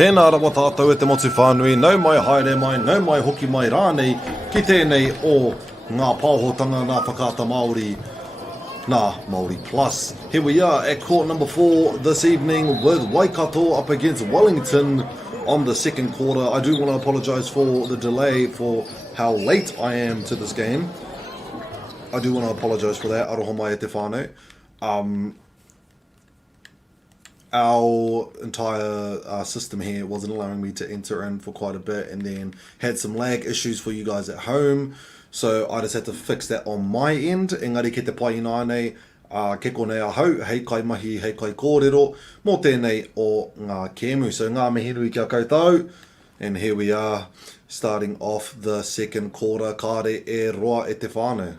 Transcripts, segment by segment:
Tēnā rawa tātou e te motu whānui, nau mai haere mai, nau mai hoki mai rānei, ki tēnei o ngā pāhotanga nā whakaata Māori, nā Māori Plus. Here we are at court number 4 this evening with Waikato up against Wellington on the second quarter. I do want to apologise for the delay for how late I am to this game. I do want to apologise for that, aroha mai e te whānau. Our entire system here wasn't allowing me to enter in for quite a bit, and then had some lag issues for you guys at home, so I just had to fix that on my end. Engari ke te pai ina nei, ke konei ahau, hei kai mahi, hei kai kōrero, mō tēnei o ngā kēmu. So ngā mihi nui kia koutou, and here we are starting off the second quarter. Kāre e roa e te whānau.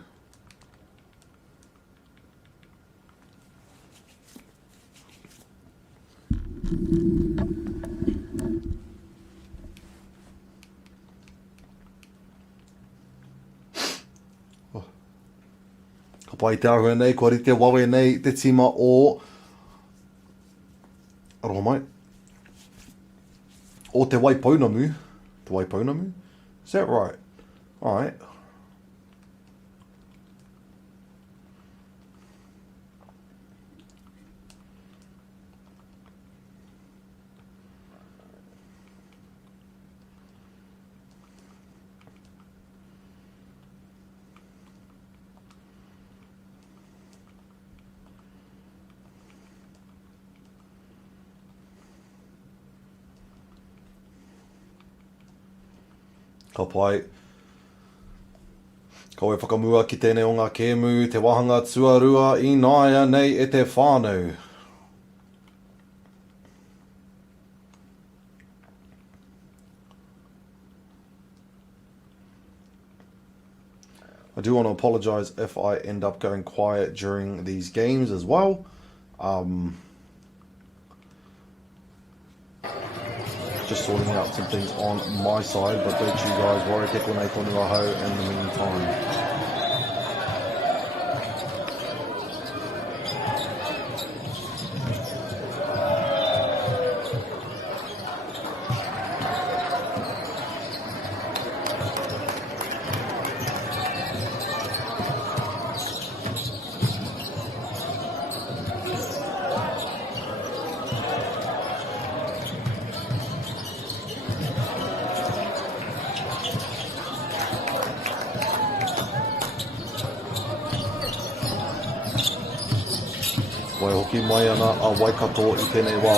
Ka pai te ahua nei, kua rite wawe nei, te tima o... Aroha mai. O te Waipounamu. Te Waipounamu? Is that right? Alright. Ka pai. Ka oe whakamua ki tēnei o ngā kēmu, te wahanga tuarua I nāia nei e te whānau. I do want to apologise if I end up going quiet during these games as well. Just sorting out some things on my side, but don't you guys worry, te konei tonu ahau in the meantime. Wai hoki mai ana a Waikato I tēnei wā.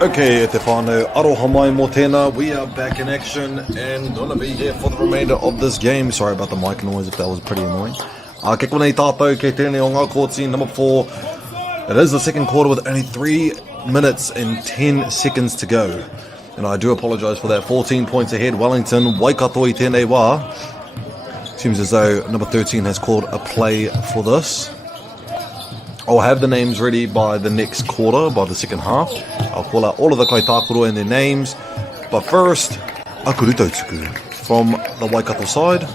Okay, te whānau, aroha mai mō tēnā. We are back in action and gonna be here for the remainder of this game. Sorry about the mic noise if that was pretty annoying. Ke konei tātou, ke tēnei o ngā kōti, number 4. It is the second quarter with only 3 minutes and 10 seconds to go. And I do apologise for that. 14 points ahead, Wellington, Waikato I tēnei wā. Seems as though number 13 has called a play for this. I'll have the names ready by the next quarter, by the second half. I'll call out all of the kaitākuro and their names. But first, akuru tautuku from the Waikato side.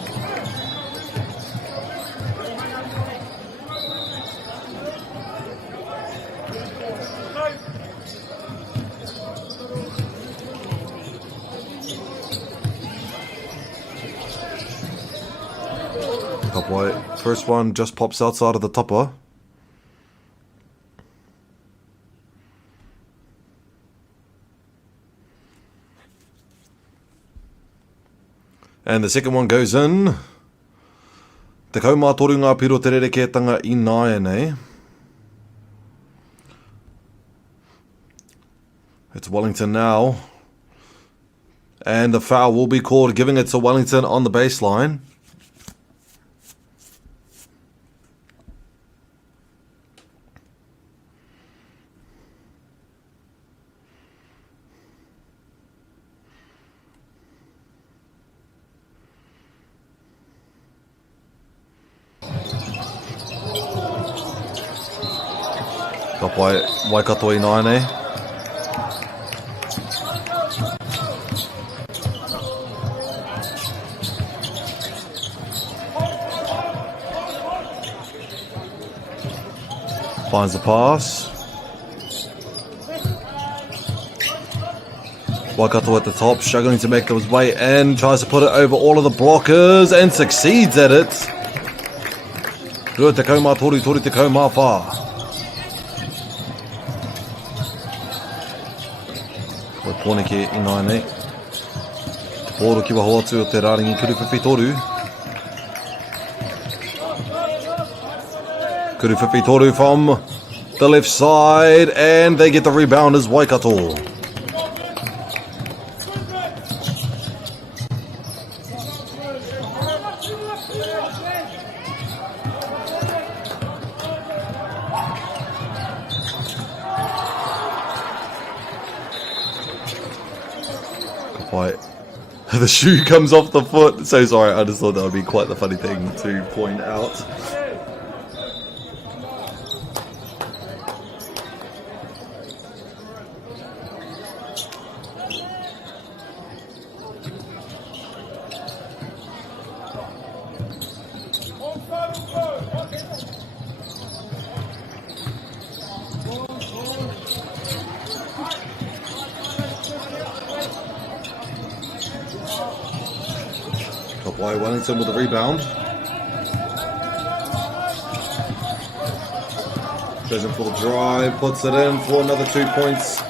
First one just pops outside of the topper. And the second one goes in. Te kaumātoru ngā piro te rerekētanga I nāianei. It's Wellington now. And the foul will be called, giving it to Wellington on the baseline. Waikato I nāianei. Finds the pass. Waikato at the top, struggling to make his way in, tries to put it over all of the blockers and succeeds at it. Rua te kaumā tori, tori te kaumā whā. Pōneke I nāianei. Te pōro ki waho atu o te rāringi kuruwhiwhi toru. Kuruwhiwhi toru from the left side, and they get the rebound as Waikato. The shoe comes off the foot. So sorry, I just thought that would be quite the funny thing to point out. Wellington with the rebound. Goes in for the drive, puts it in for another 2 points.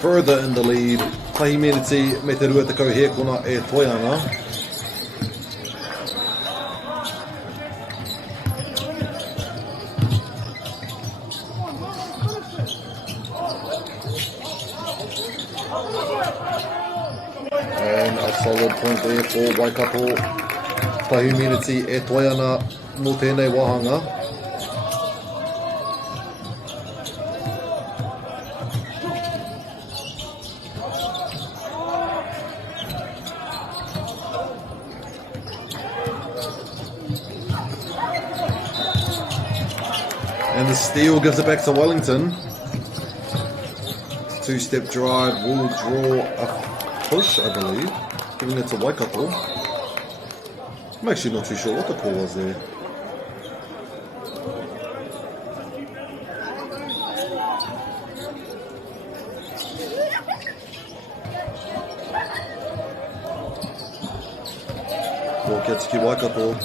Further in the lead. Pahimeneti me te rua te kauhekona e toianga. And a solid point there for Waikato. Pahimeneti e toiana no tēnei wahanga. And the steal gives it back to Wellington. Two-step drive will draw a push, I believe, giving it to Waikato. I'm actually not too sure what the call was there. Ball gets to Waikato.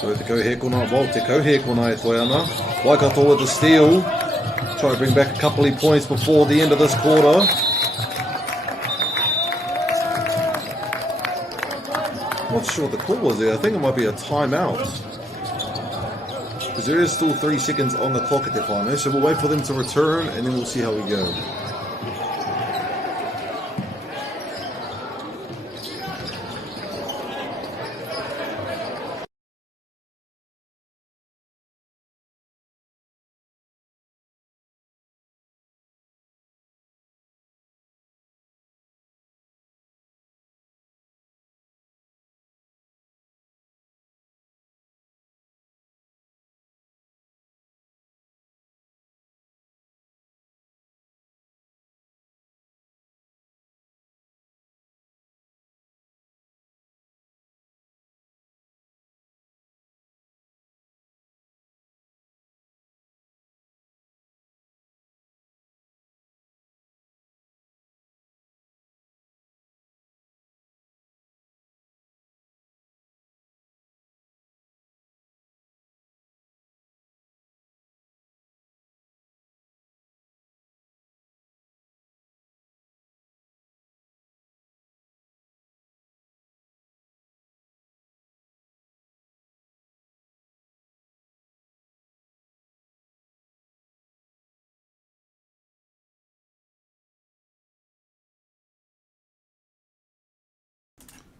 So te kauhekona, well, te kauhekona e toi ana. Waikato with the steal. Try to bring back a couple of points before the end of this quarter. Not sure what the call was there. I think it might be a timeout. Because there is still 3 seconds on the clock at the final. So we'll wait for them to return and then we'll see how we go.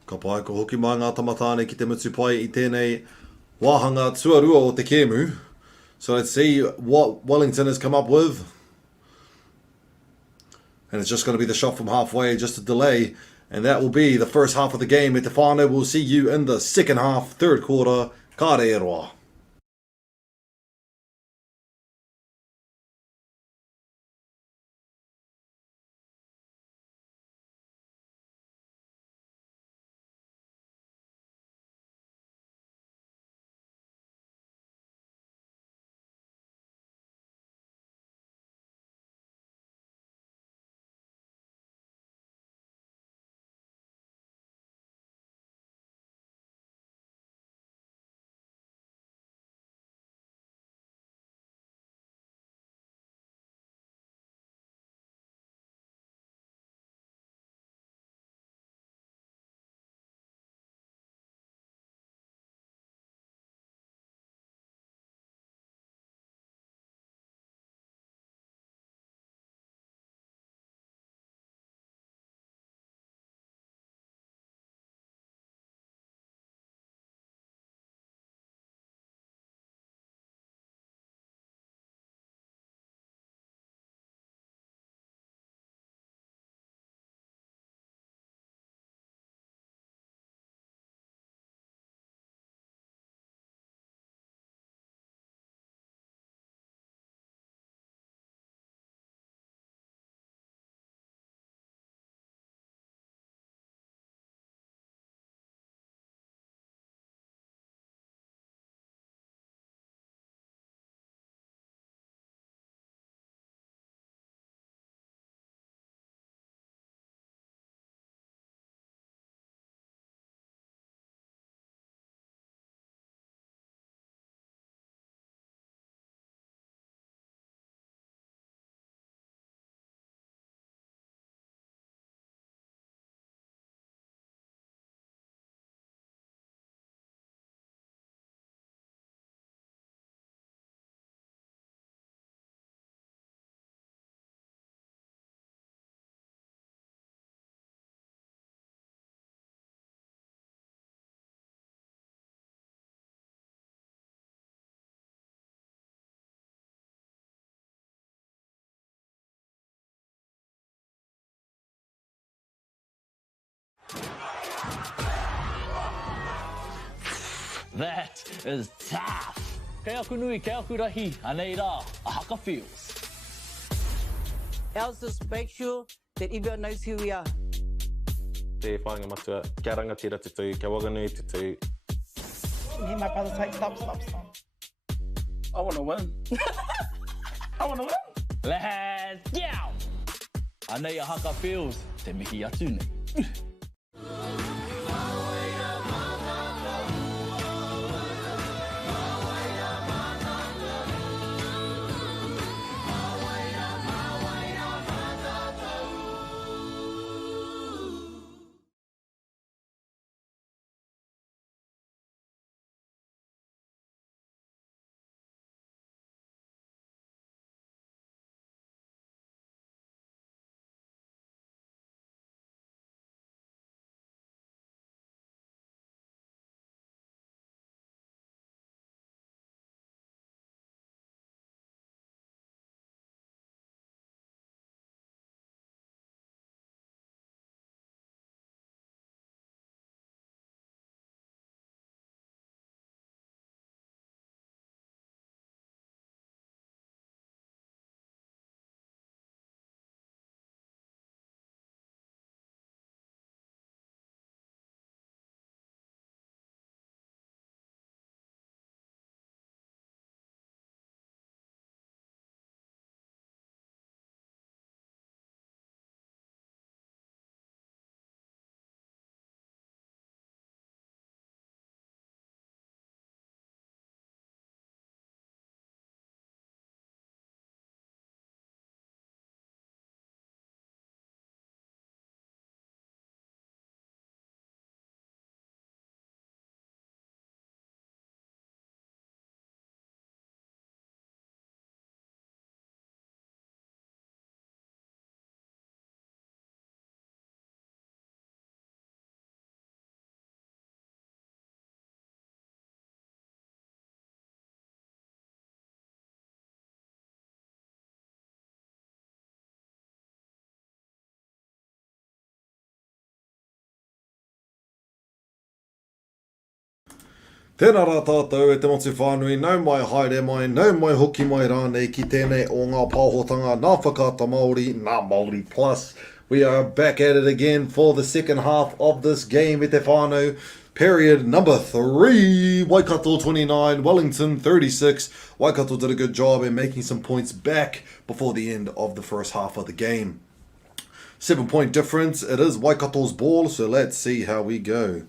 Ka pai ko hoki mai ngā tamatāne ki te mutu pai I tēnei wāhanga tuarua o te kēmu. So let's see what Wellington has come up with. And it's just going to be the shot from halfway, just a delay. And that will be the first half of the game. At the final, we'll see you in the second half, third quarter. Ka re roa. That is tough. Kei aku nui, kei aku rahi, anei rā, a haka feels. Else just make sure that everyone knows who we are. Te whāinga matua, kia rangatira tutu, kia waganui tutu. Me, my brother's like, stop. I want to win. I want to win. Let's go! Anei a haka feels, te mihi atu nei. Tēnā rā tātou e te motu whānui, nau mai haere mai, nau mai hoki mai rānei ki tēnei o ngā pāhotanga, nā whakata Māori, nā Māori Plus. We are back at it again for the second half of this game, e te whānau. Period number 3, Waikato 29, Wellington 36. Waikato did a good job in making some points back before the end of the first half of the game. 7-point difference, it is Waikato's ball, so let's see how we go.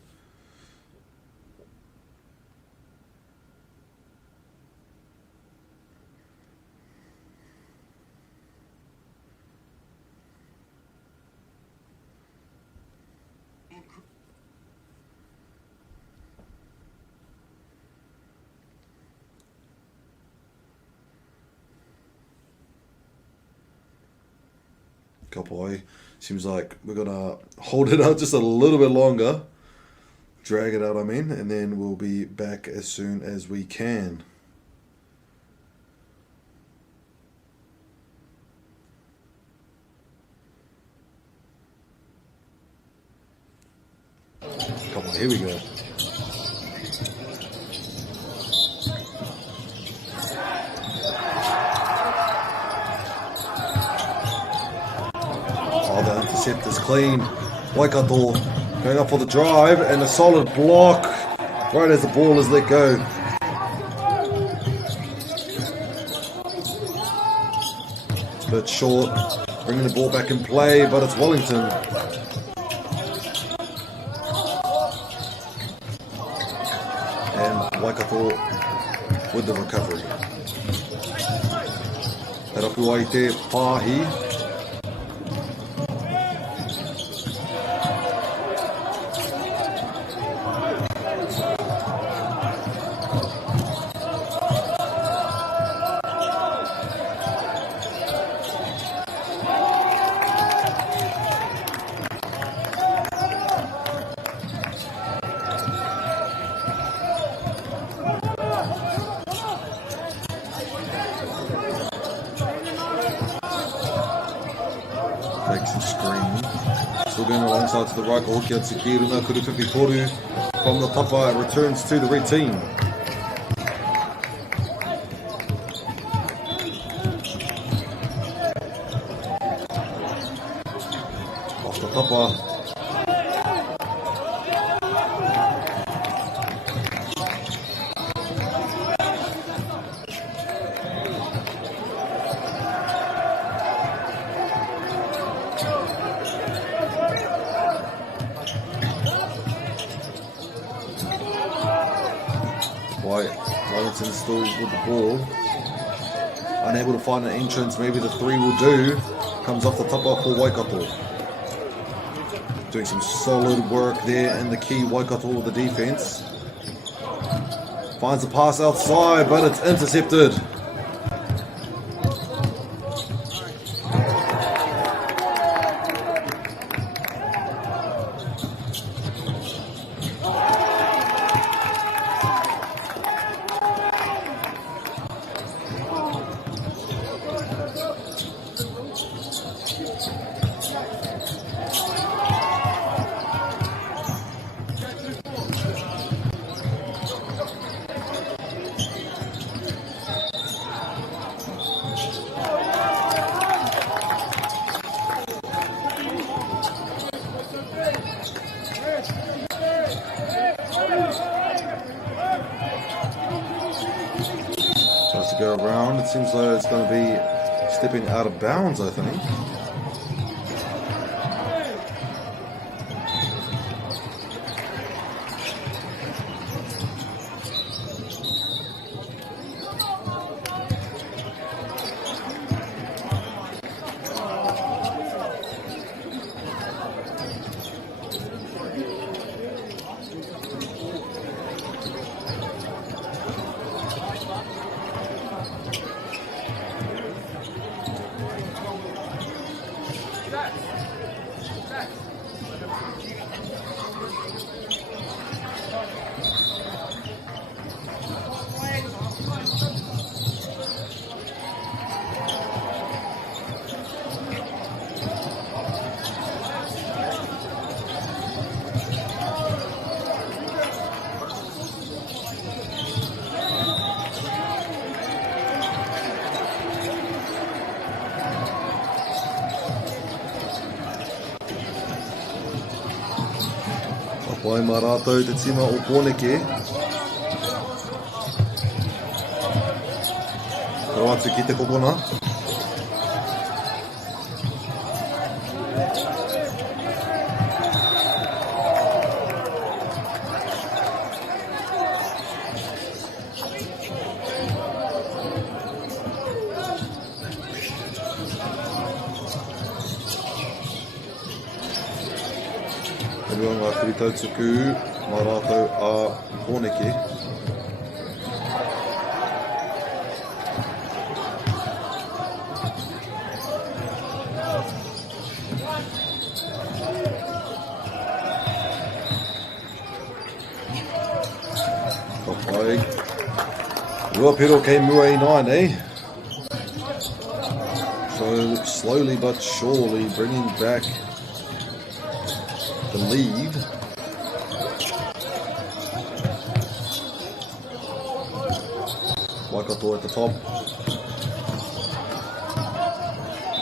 Kapai. Seems like we're gonna hold it out just a little bit longer. Drag it out, I mean, and then we'll be back as soon as we can. Come on, here we go. The intercept is clean. Waikato going up for the drive and a solid block right as the ball is let go. It's a bit short, bringing the ball back in play, but it's Wellington. And Waikato with the recovery. Harapuaite Pahi. Still going alongside to the right, Hokia Tsukiruna, Kuruwhiwhi from the tapa, it returns to the red team. Off the tapa. Wellington still with the ball. Unable to find an entrance. Maybe the 3 will do. Comes off the top off for Waikato. Doing some solid work there in the key Waikato with the defense. Finds a pass outside, but it's intercepted. Tries to go around. It seems like it's going to be stepping out of bounds, I think. Wai mā rātou te tima o Pōneke. Karo atu ki te kopona. Rua ngā whiritautuku mā rātou a Pōneke. Kapai. Rua pero kei mua I 9, eh? So slowly but surely bringing back the lead. Waikato at the top.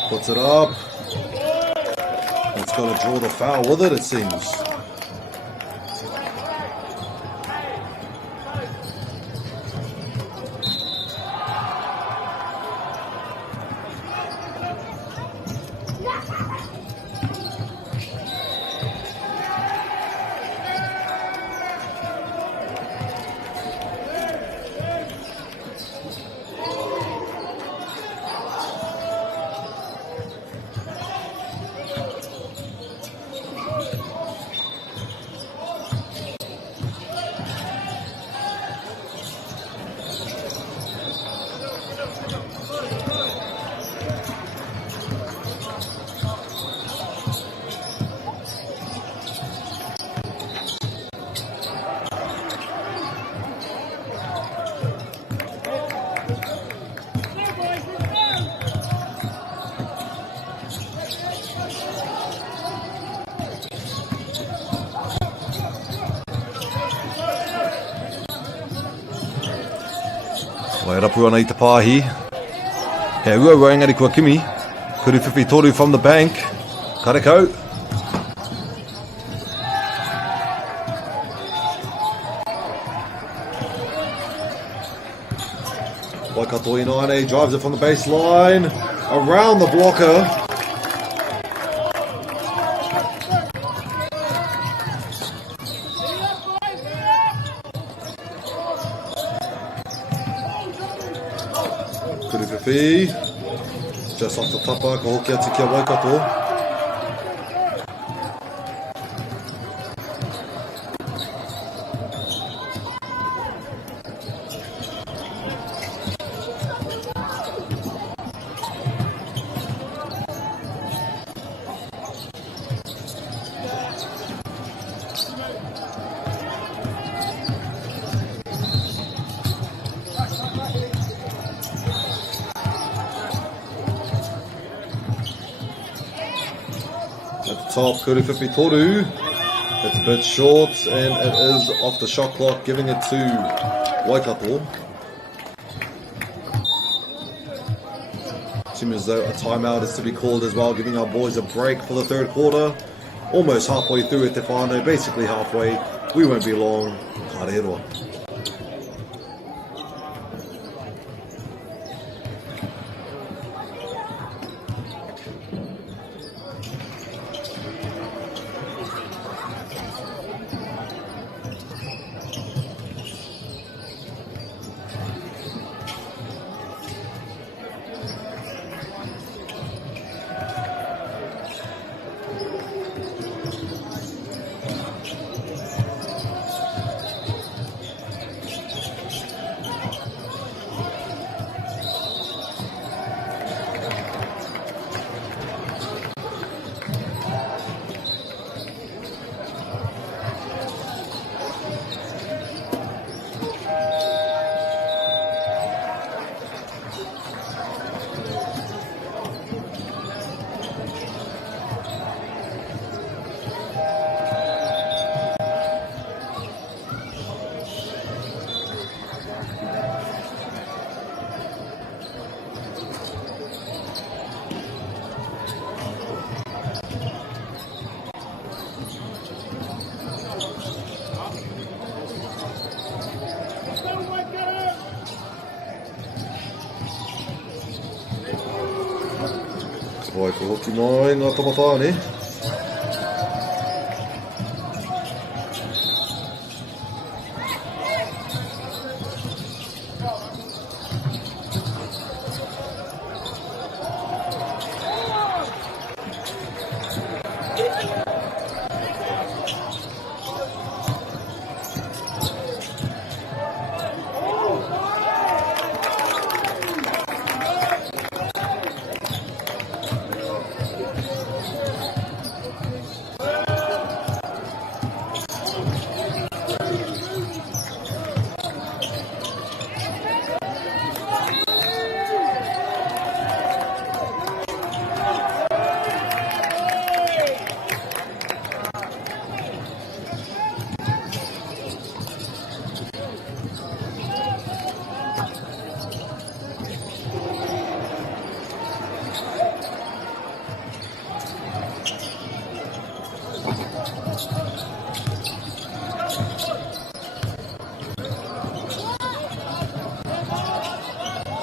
Puts it up. It's going to draw the foul with it seems. Wai rapu ana I te pāhi. He ua ua engari kua kimi. Kuru whiwhi toru from the bank. Karekau. Waikato I 9 drives it from the baseline. Around the blocker. Just off the tapa, ka hoki atu kia Waikato. Top, Kuru Whiwhi Toru. It's a bit short and it is off the shot clock, giving it to Waikato. Seems as though a timeout is to be called as well, giving our boys a break for the third quarter. Almost halfway through it, Tefano, basically halfway. We won't be long. Ka reroa. Oi, ko hoki mai ngā tamatāne.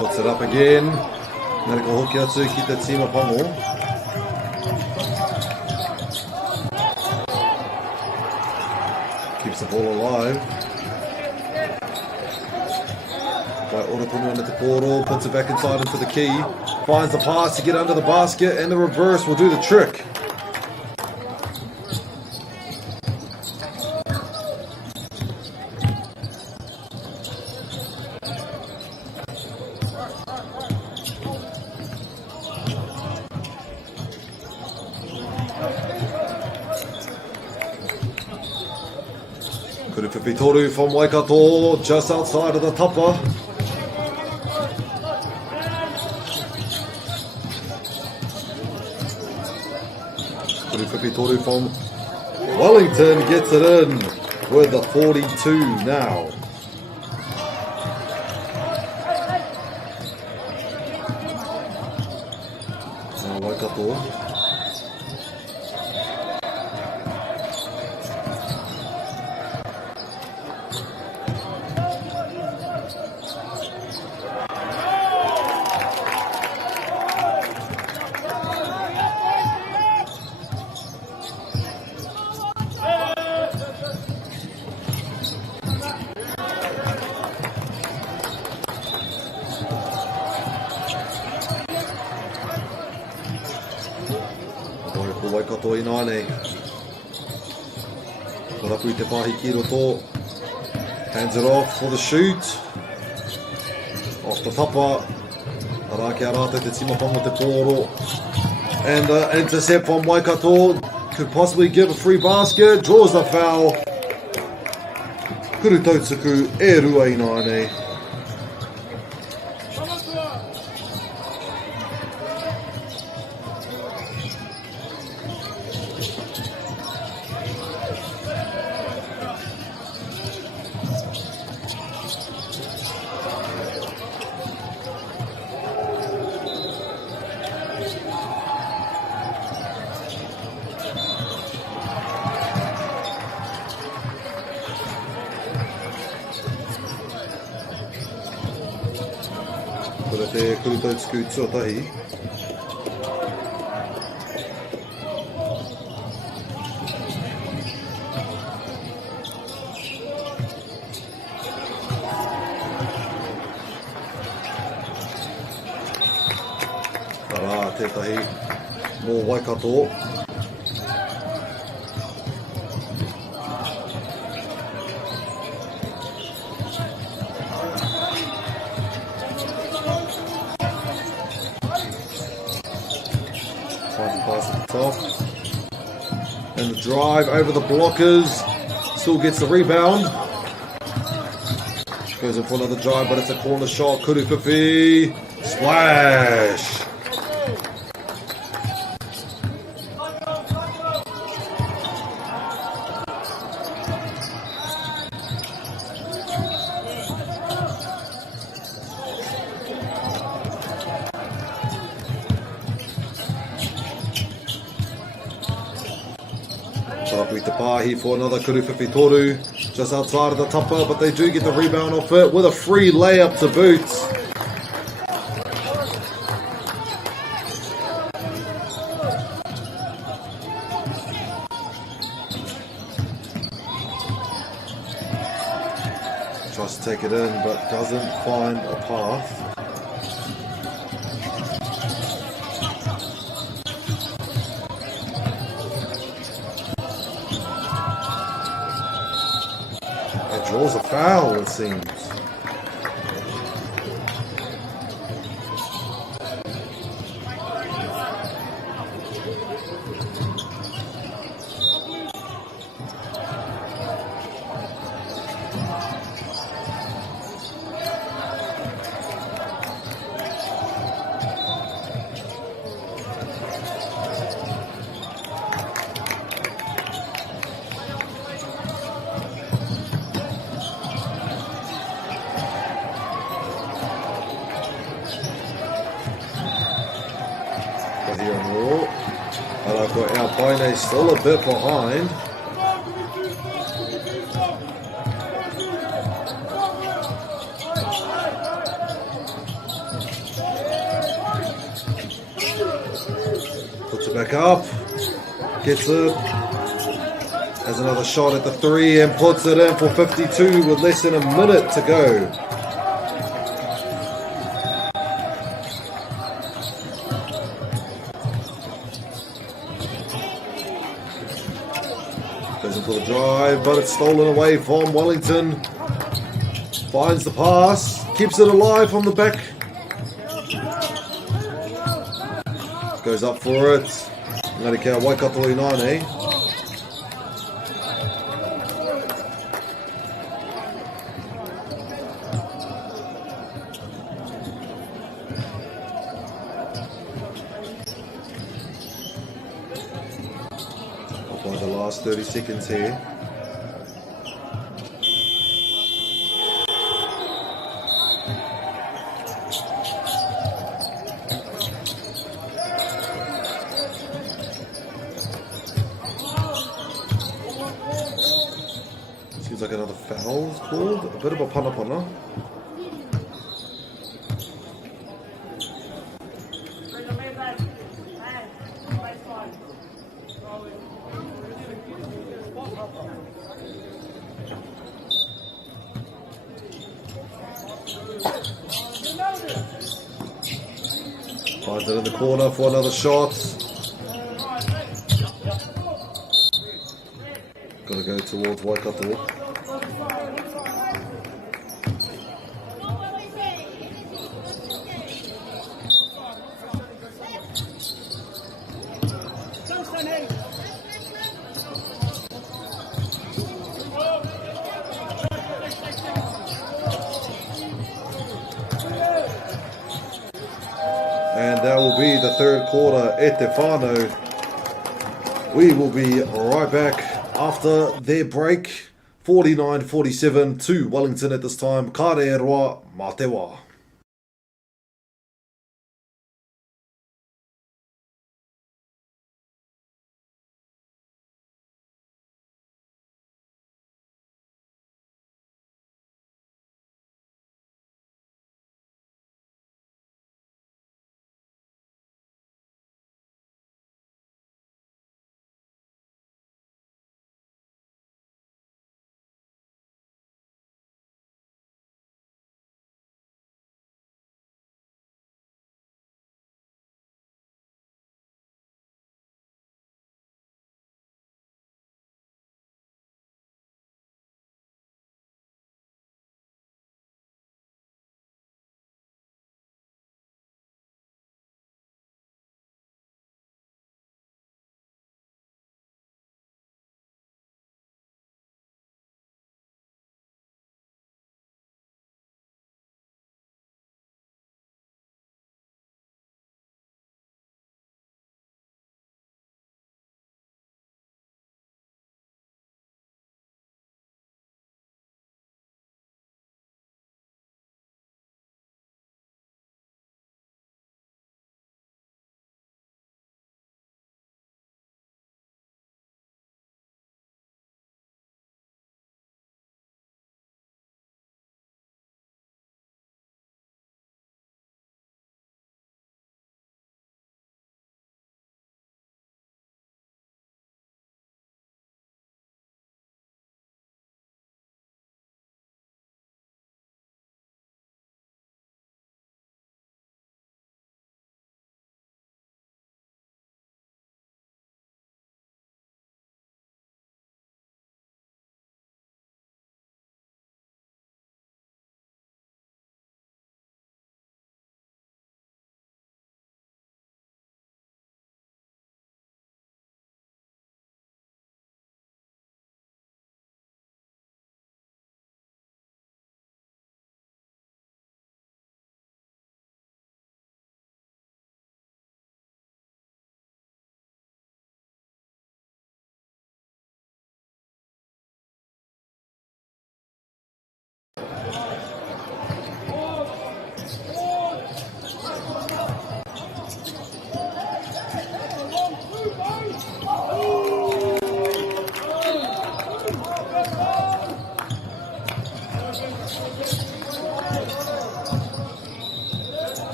Puts it up again. Nara ka hoki atu ki te tima pango. Keeps the ball alive. By Ora into the portal, puts it back inside into the key. Finds the pass to get under the basket, and the reverse will do the trick. Kurifipitoru from Waikato, just outside of the tapa. Kurifipitoru from Wellington gets it in with the 42 now. Now Waikato. Waikato i nāne. Korapu I te pāhi ki roto. Hands it off for the shoot. Off the tapa. Arake arate te timaponga te pōro. And the intercept from Waikato. Could possibly give a free basket. Draws the foul. Kuru tautsuku e rua I nāne. Kura te kurutautsuku tuatahi. Tara, tētahi mō Waikato. Pass at the top. And the drive over the blockers. Still gets the rebound. Goes in for another drive, but it's a corner shot. Kurupipi. Splash. With the pahi for another Kurupipitoru just outside of the tapa, but they do get the rebound off it with a free layup to boot. take it in, but doesn't find a path. It draws a foul, it seems. And I've got Alpine still a bit behind. Puts it back up. Gets it. Has another shot at the 3 and puts it in for 52 with less than a minute to go. Goes in for the drive, but it's stolen away from Wellington. Finds the pass, keeps it alive from the back. Goes up for it. Ngāti kia Waikato i nāne. By the last 30 seconds here. Seems like another foul is called. A bit of a pana. Finds it in the corner for another shot. Gotta go towards Waikato. And that will be the third quarter at Te Whānau. We will be right back after their break. 49-47 to Wellington at this time. Ka re roa, mā te wā.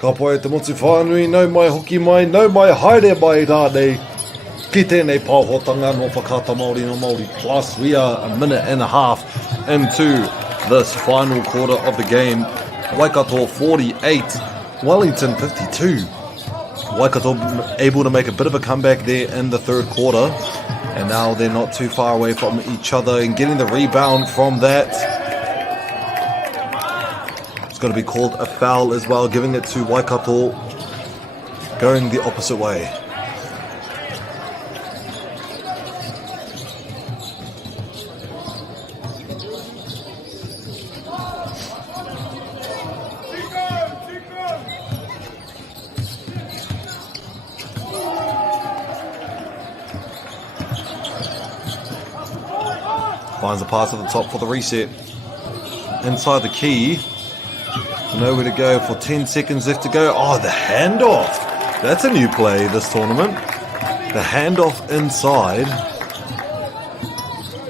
Ka poe te motu whānui, nau mai hoki mai, nau mai haere mai rānei. Ki tēnei pāhotanga no whakata Māori no Māori Plus. We are a minute and a half into this final quarter of the game. Waikato 48, Wellington 52. Waikato able to make a bit of a comeback there in the third quarter. And now they're not too far away from each other and getting the rebound from that. It's going to be called a foul as well, giving it to Waikato, going the opposite way. Finds a pass at the top for the reset. Inside the key. Nowhere to go for 10 seconds left to go. Oh, the handoff. That's a new play this tournament. The handoff inside.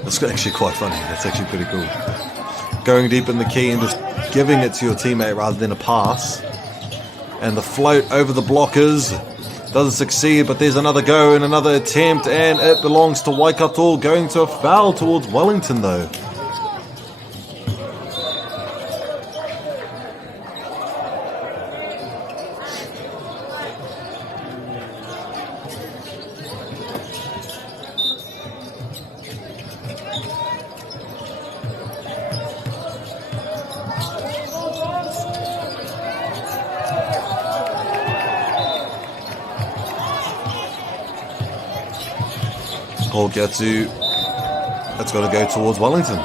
That's actually quite funny. That's actually pretty cool. Going deep in the key and just giving it to your teammate rather than a pass. And the float over the blockers. Doesn't succeed, but there's another go and another attempt, and it belongs to Waikato, going to a foul towards Wellington though. Getsu, that's got to go towards Wellington.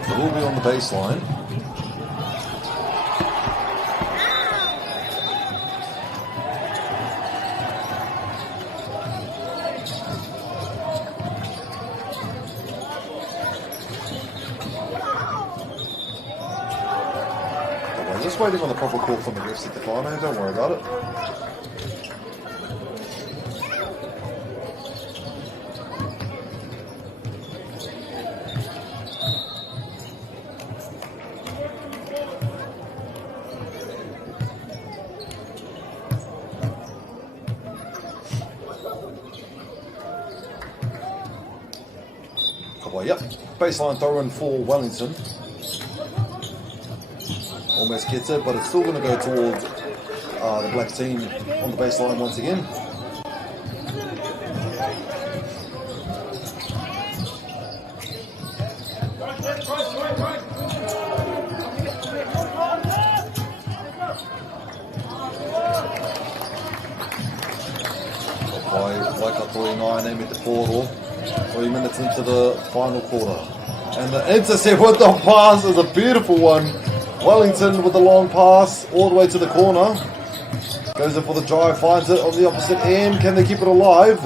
It will be on the baseline. I'm just waiting on the proper call from the refs at the final. Don't worry about it. Yep, baseline throw in for Wellington. Almost gets it, but it's still going to go towards the black team on the baseline once again. Waikato 9 at the portal. 3 minutes into the final quarter. And the intercept with the pass is a beautiful one. Wellington with the long pass all the way to the corner. Goes in for the drive, finds it on the opposite end. Can they keep it alive?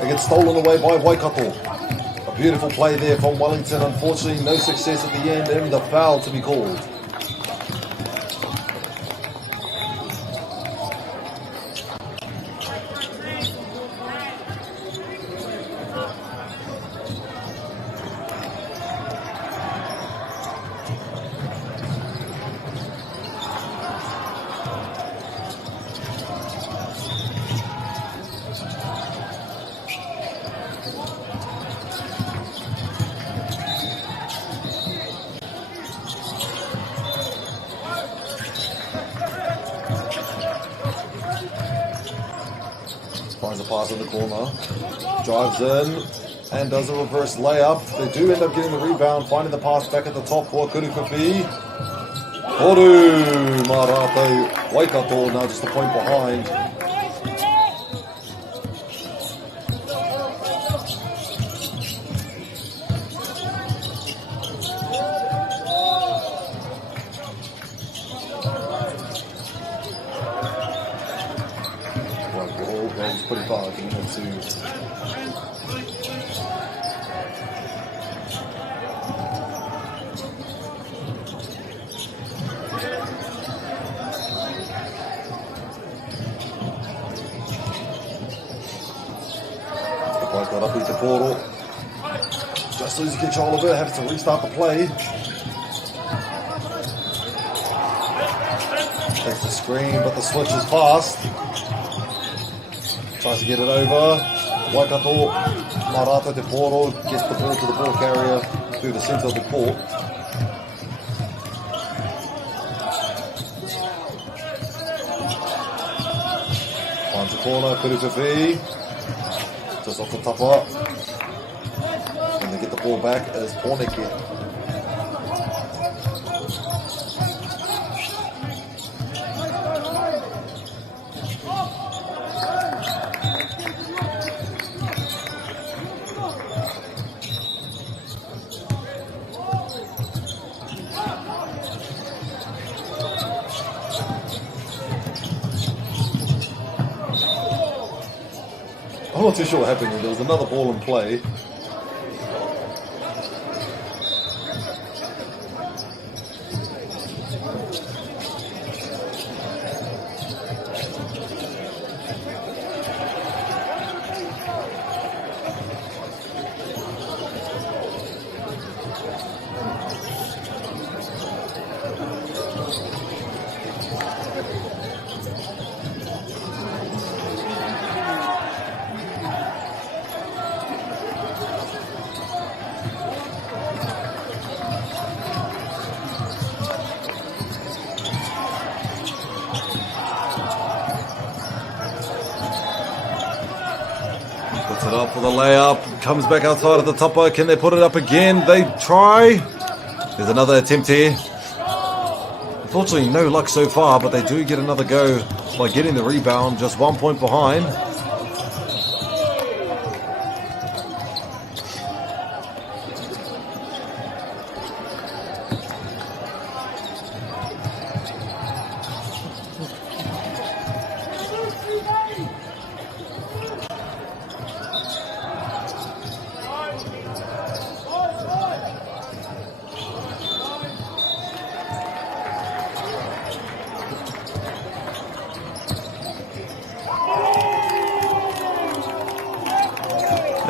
It gets stolen away by Waikato. A beautiful play there from Wellington. Unfortunately, no success at the end and the foul to be called. Finds a pass in the corner, drives in, and does a reverse layup. They do end up getting the rebound, finding the pass back at the top for Kurukapi. Horu Marato, Waikato now just a point behind. Pretty far if you want to. Quite got up into portal. Just losing control of it, have to restart the play. Takes the screen, but the switch is fast. Tries to get it over. Waikato, Marata Te Poro gets the ball to the ball carrier through the centre of the court. Finds the corner, Kurukafi. Just off the tapa. And they get the ball back as Porneke. I'm not too sure what happened. There was another ball in play. Puts it up for the layup. Comes back outside of the topper. Can they put it up again? They try. There's another attempt here. Unfortunately, no luck so far, but they do get another go by getting the rebound. Just 1 point behind.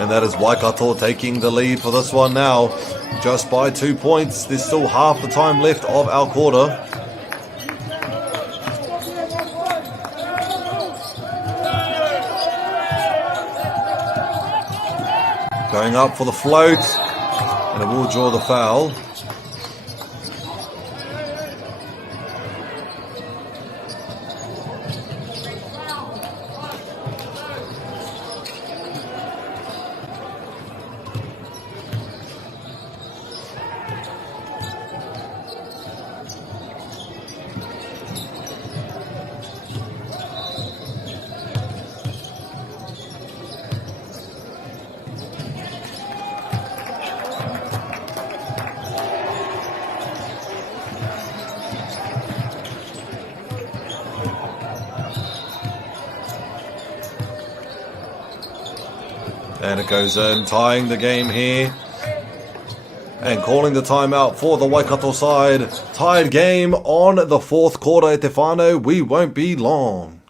And that is Waikato taking the lead for this one now. Just by 2 points. There's still half the time left of our quarter. Going up for the float. And it will draw the foul. And it goes in, tying the game here. And calling the timeout for the Waikato side. Tied game on the fourth quarter at Te Whānau. We won't be long.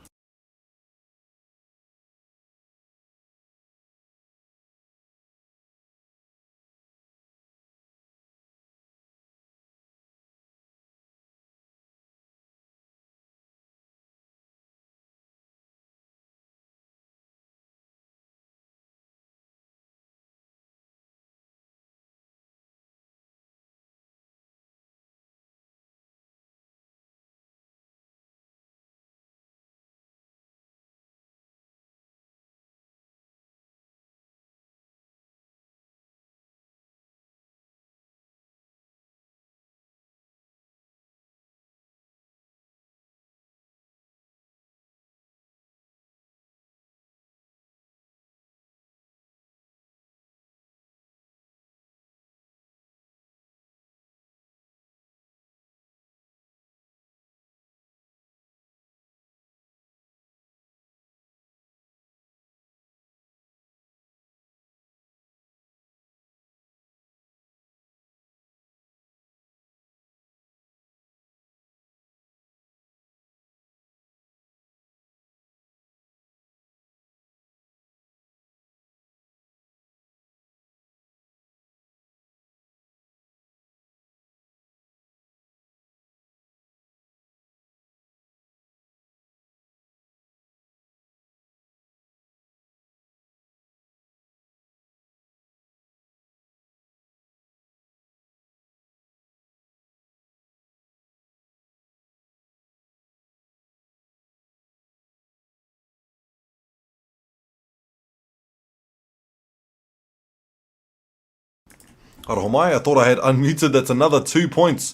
Arahomai, I thought I had unmuted. That's another 2 points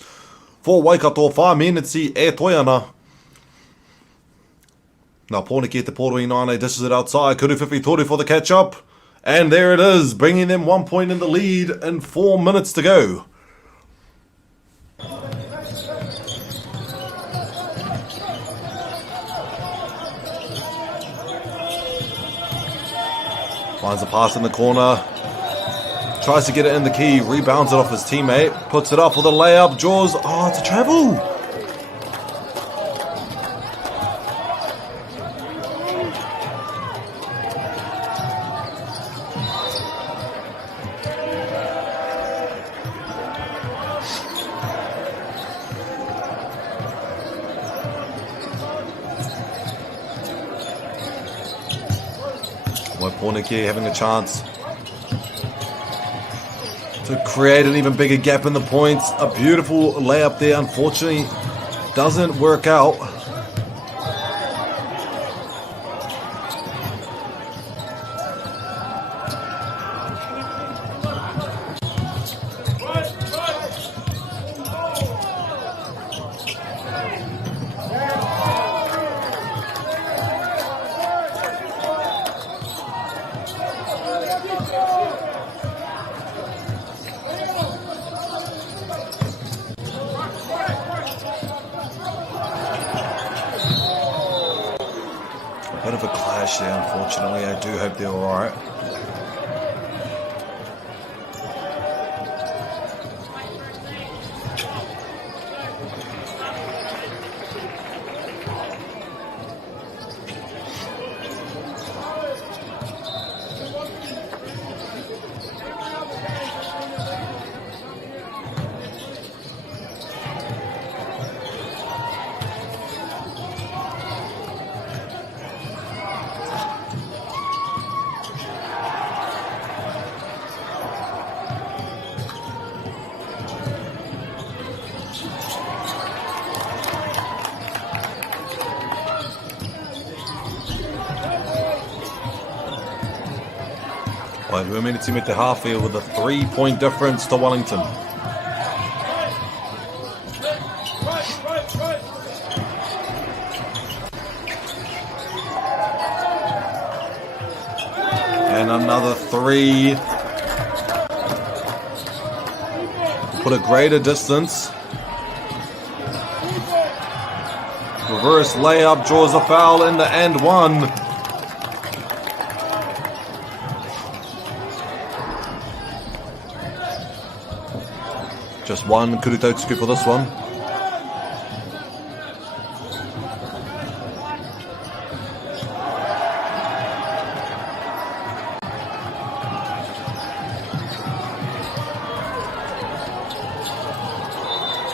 for Waikato. 5 minutes e toiana. Now Pōneke te Pōroi Nāne dishes it outside. Kuruwhiwhi Tori for the catch up. And there it is, bringing them 1 point in the lead in 4 minutes to go. Finds a pass in the corner. Tries to get it in the key. Rebounds it off his teammate. Puts it up for the layup. Jaws. Oh, it's a travel. Pōneke having a chance to create an even bigger gap in the points. A beautiful layup there, unfortunately doesn't work out. Bit of a clash there, unfortunately. I do hope they're alright. We're meeting at the half field with a 3-point difference to Wellington. And another 3. Put a greater distance. Reverse layup, draws a foul in the and one. Just one Kurutotsuku for this one.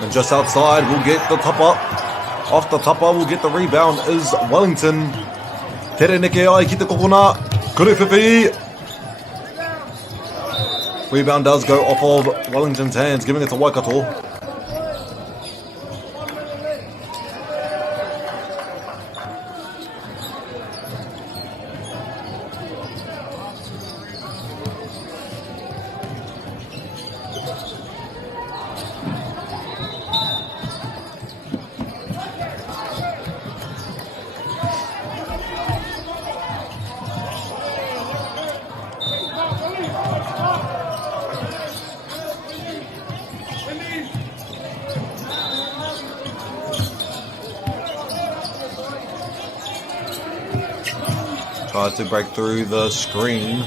And just outside, we'll get the top up. Off the top up, we'll get the rebound is Wellington. Tere neke ai ki te kokona. Kuruwhiwhi. Rebound does go off of Wellington's hands, giving it to Waikato. Tries to break through the screen.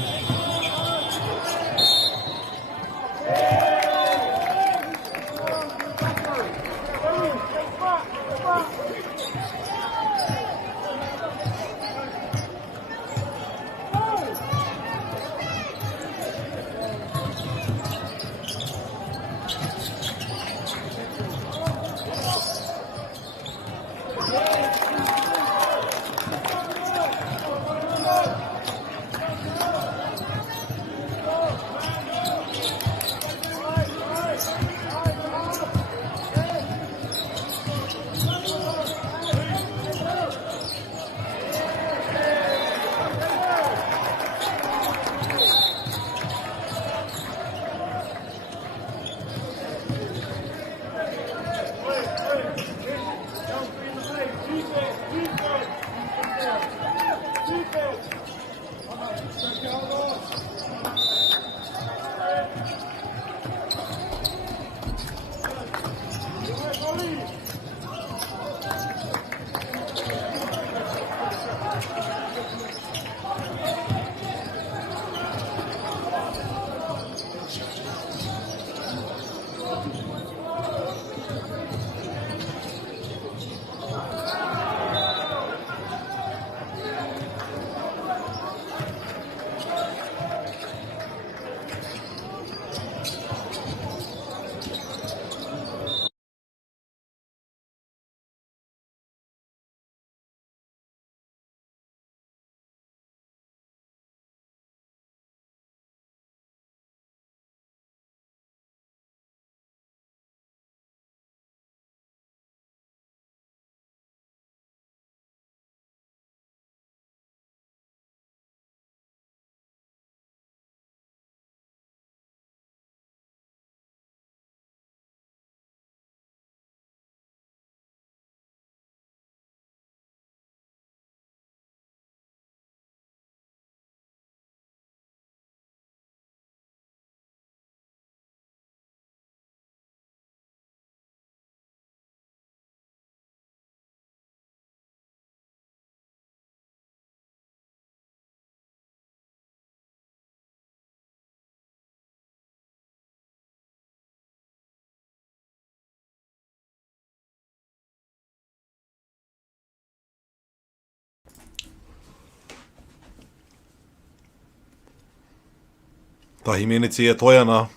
Tahi miniti e toiana.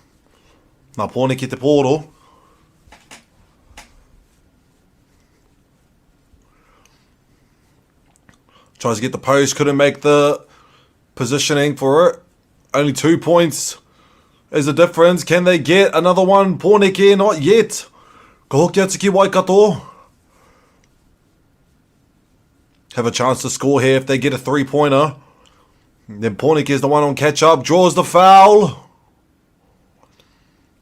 Nā pōne ki te pōro. Tries to get the post, couldn't make the positioning for it. Only 2 points is the difference. Can they get another one? Pōneke, not yet. Ka hoki atu ki Waikato. Have a chance to score here if they get a 3-pointer. Then Pōneke is the one on catch-up. Draws the foul.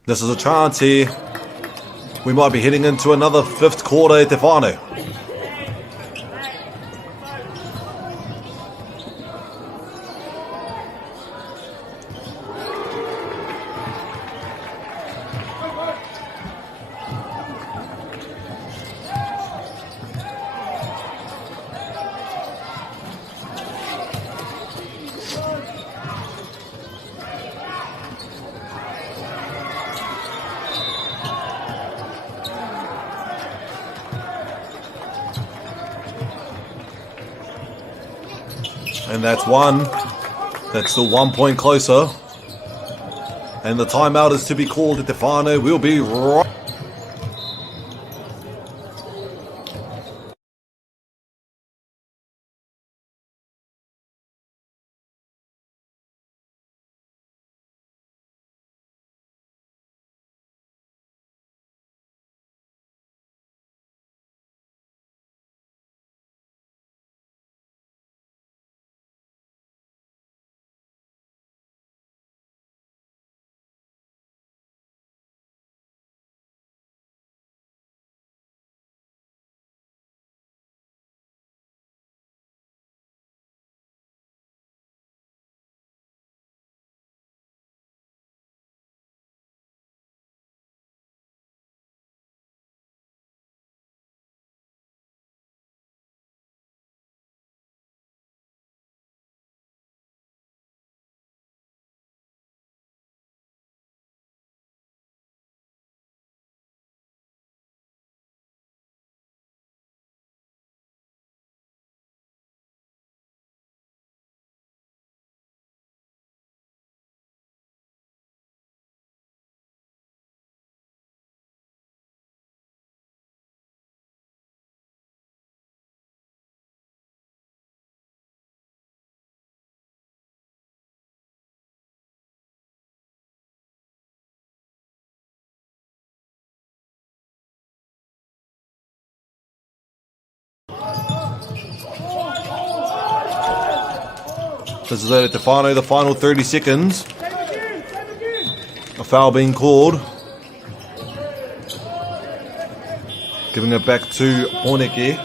This is a chance here. We might be heading into another 5th quarter at Te Whānau. And that's one. That's still 1 point closer. And the timeout is to be called at Te Whānau. We'll be right. This is at Te Whānau, the final 30 seconds. A foul being called. Giving it back to Pōneke.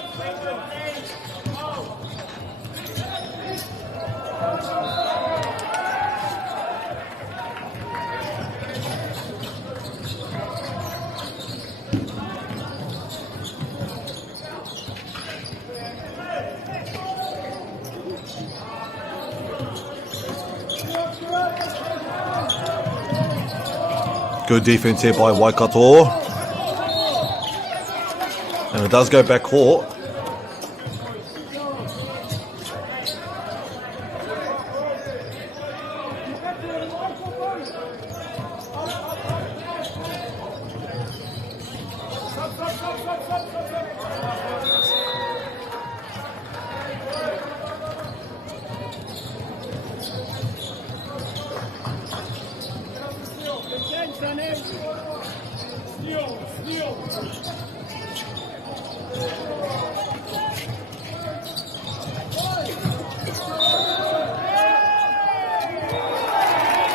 Good defense here by Waikato. And it does go back court.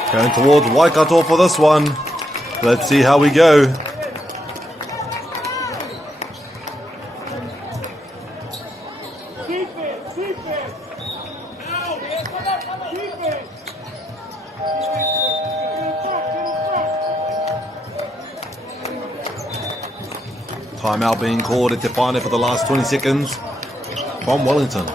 Going towards Waikato for this one. Let's see how we go. Timeout being called at Tefane for the last 20 seconds from Wellington.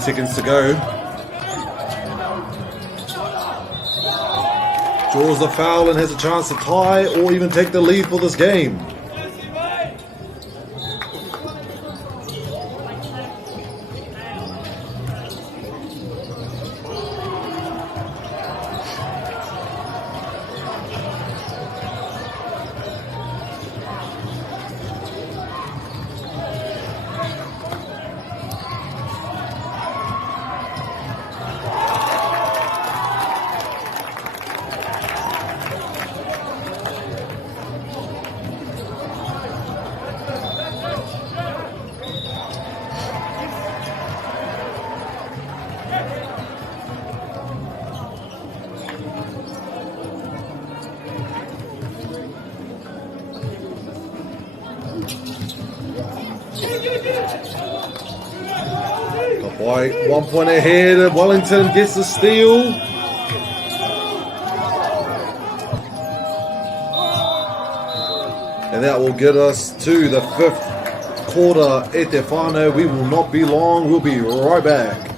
Seconds to go. Draws a foul and has a chance to tie or even take the lead for this game. White 1 point ahead. Wellington gets the steal. And that will get us to the fifth quarter at Tefane. We will not be long. We'll be right back.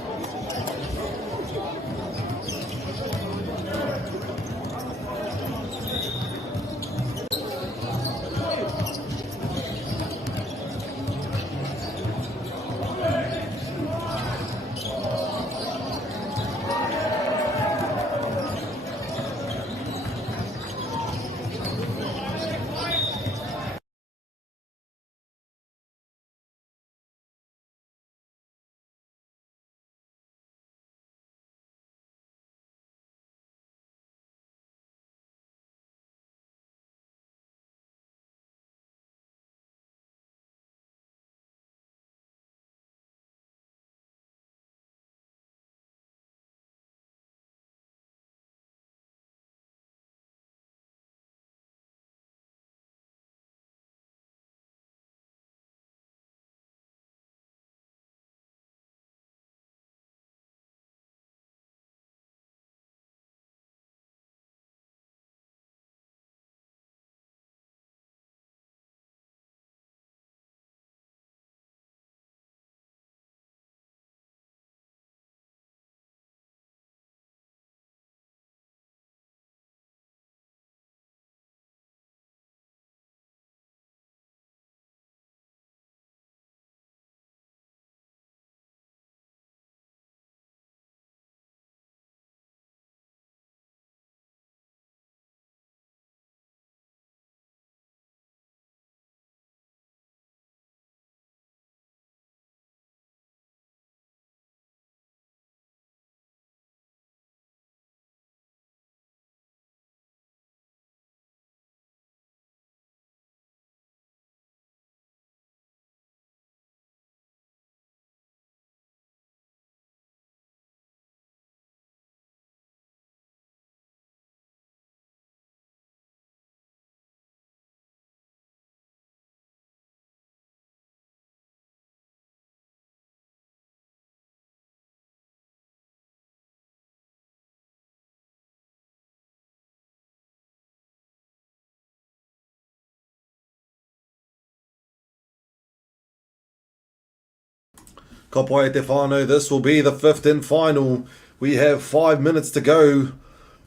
Ka pai te whānau, this will be the 5th and final. We have 5 minutes to go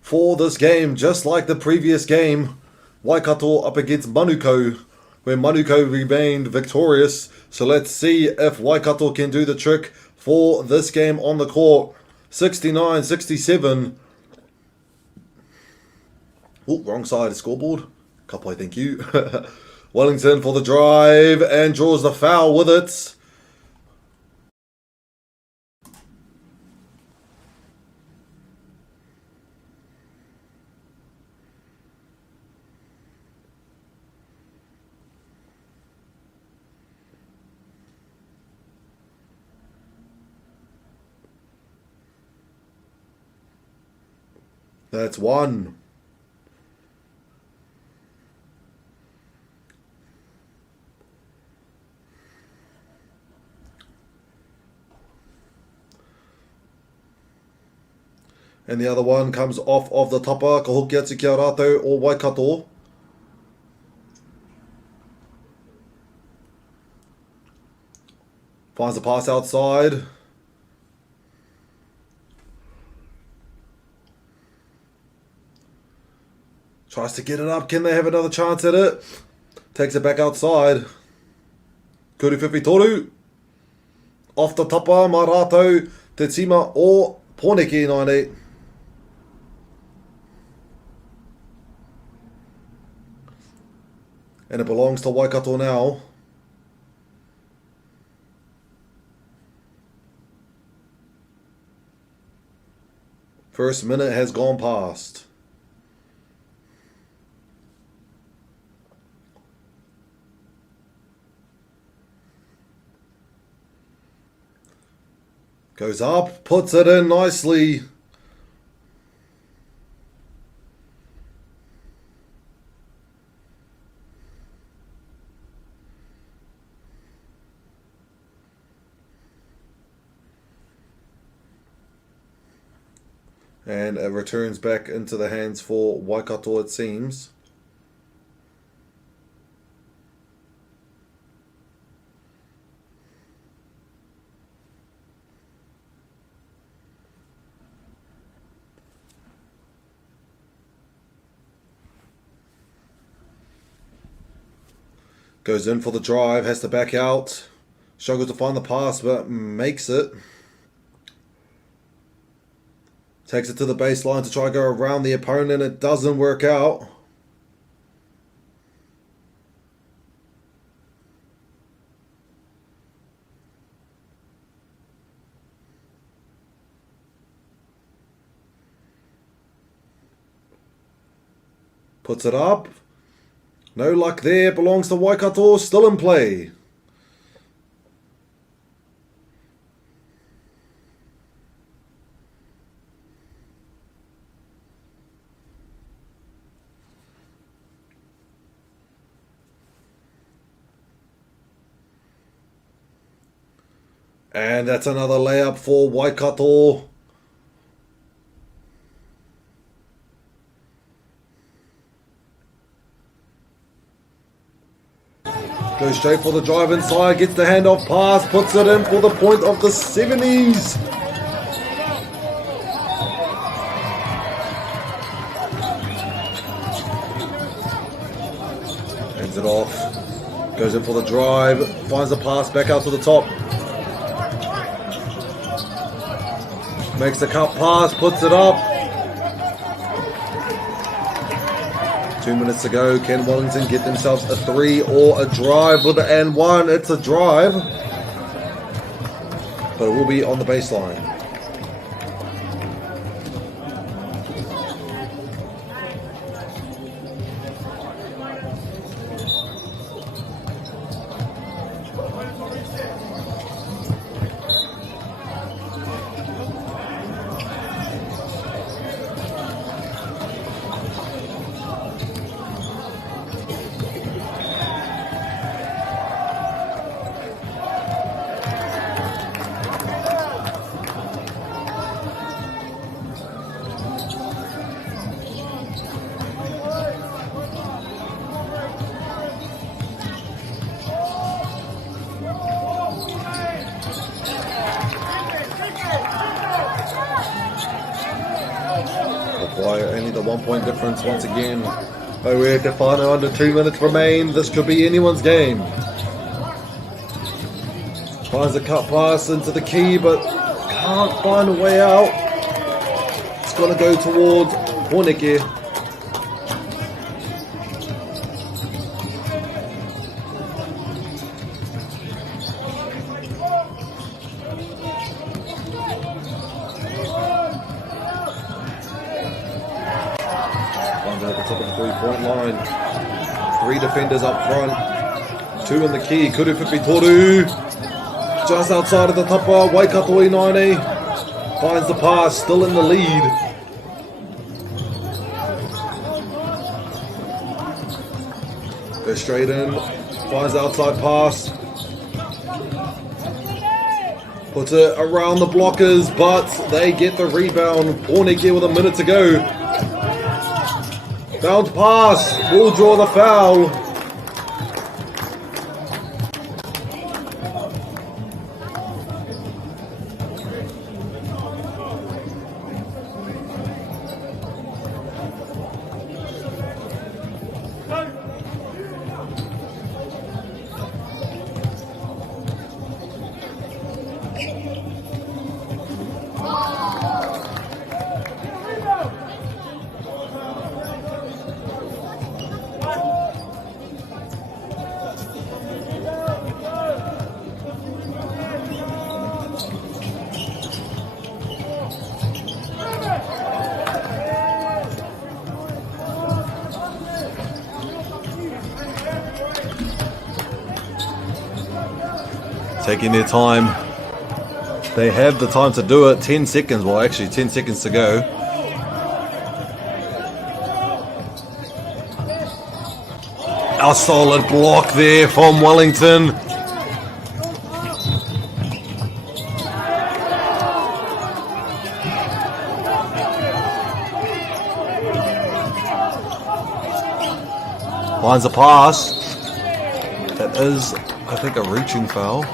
for this game, just like the previous game. Waikato up against Manukau, where Manukau remained victorious. So let's see if Waikato can do the trick for this game on the court. 69-67. Oh, wrong side of the scoreboard. Ka pai, thank you. Wellington for the drive and draws the foul with it. That's one. And the other one comes off of the tapa. Ka hoki atu ki a rātou o Waikato. Finds the pass outside. Tries to get it up. Can they have another chance at it? Takes it back outside. Kuru whiwhi toru. Off the tapa, mā rātou, te tima o Pōneke 98. And it belongs to Waikato now. First minute has gone past. Goes up, puts it in nicely. And it returns back into the hands for Waikato, it seems. Goes in for the drive, has to back out. Struggles to find the pass, but makes it. Takes it to the baseline to try to go around the opponent. It doesn't work out. Puts it up. No luck there. Belongs to Waikato. Still in play. And that's another layup for Waikato. Goes straight for the drive inside, gets the handoff pass, puts it in for the point of the 70s. Hands it off. Goes in for the drive, finds the pass back out to the top. Makes the cut pass, puts it up. 2 minutes to go. Can Wellington get themselves a 3 or a drive with the and 1? It's a drive. But it will be on the baseline. Why only the 1 point difference once again. Oh, we're at the final under 2 minutes remain. This could be anyone's game. Finds a cut pass into the key, but can't find a way out. It's got to go towards Horneke. Finds it at the top of the 3-point line. 3 defenders up front. 2 in the key. Kuru Toru. Just outside of the top bar. Waikato Inaine. Finds the pass. Still in the lead. Goes straight in. Finds the outside pass. Puts it around the blockers, but they get the rebound. Horneke with a minute to go. Bounce pass. Will draw the foul. Taking their time. They have the time to do it. 10 seconds. Well, actually 10 seconds to go. A solid block there from Wellington. Finds a pass. That is, I think, a reaching foul.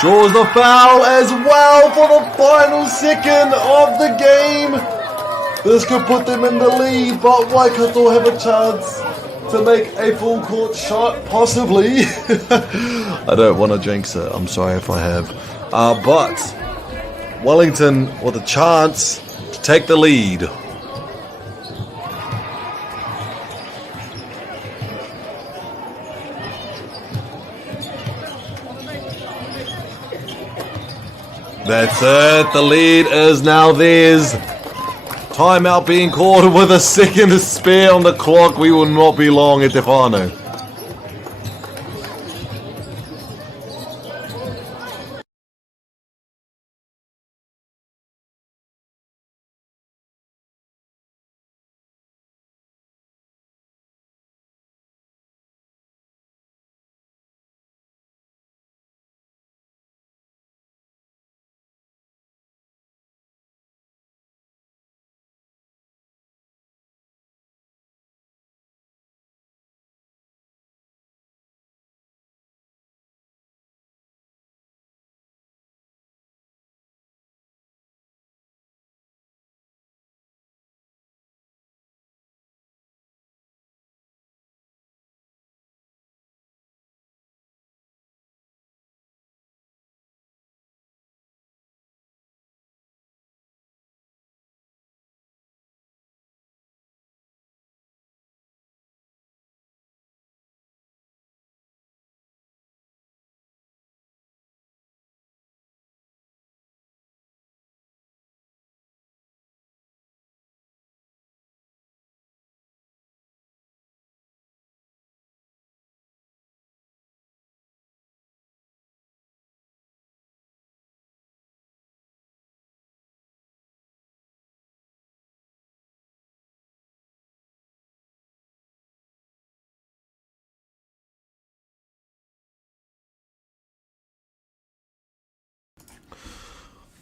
Draws the foul as well for the final second of the game. This could put them in the lead, but Waikato have a chance to make a full court shot, possibly. I don't want to jinx it, I'm sorry if I have. But Wellington with a chance to take the lead. That's it. The lead is now theirs. Timeout being called with a second to spare on the clock. We will not be long at Stefano.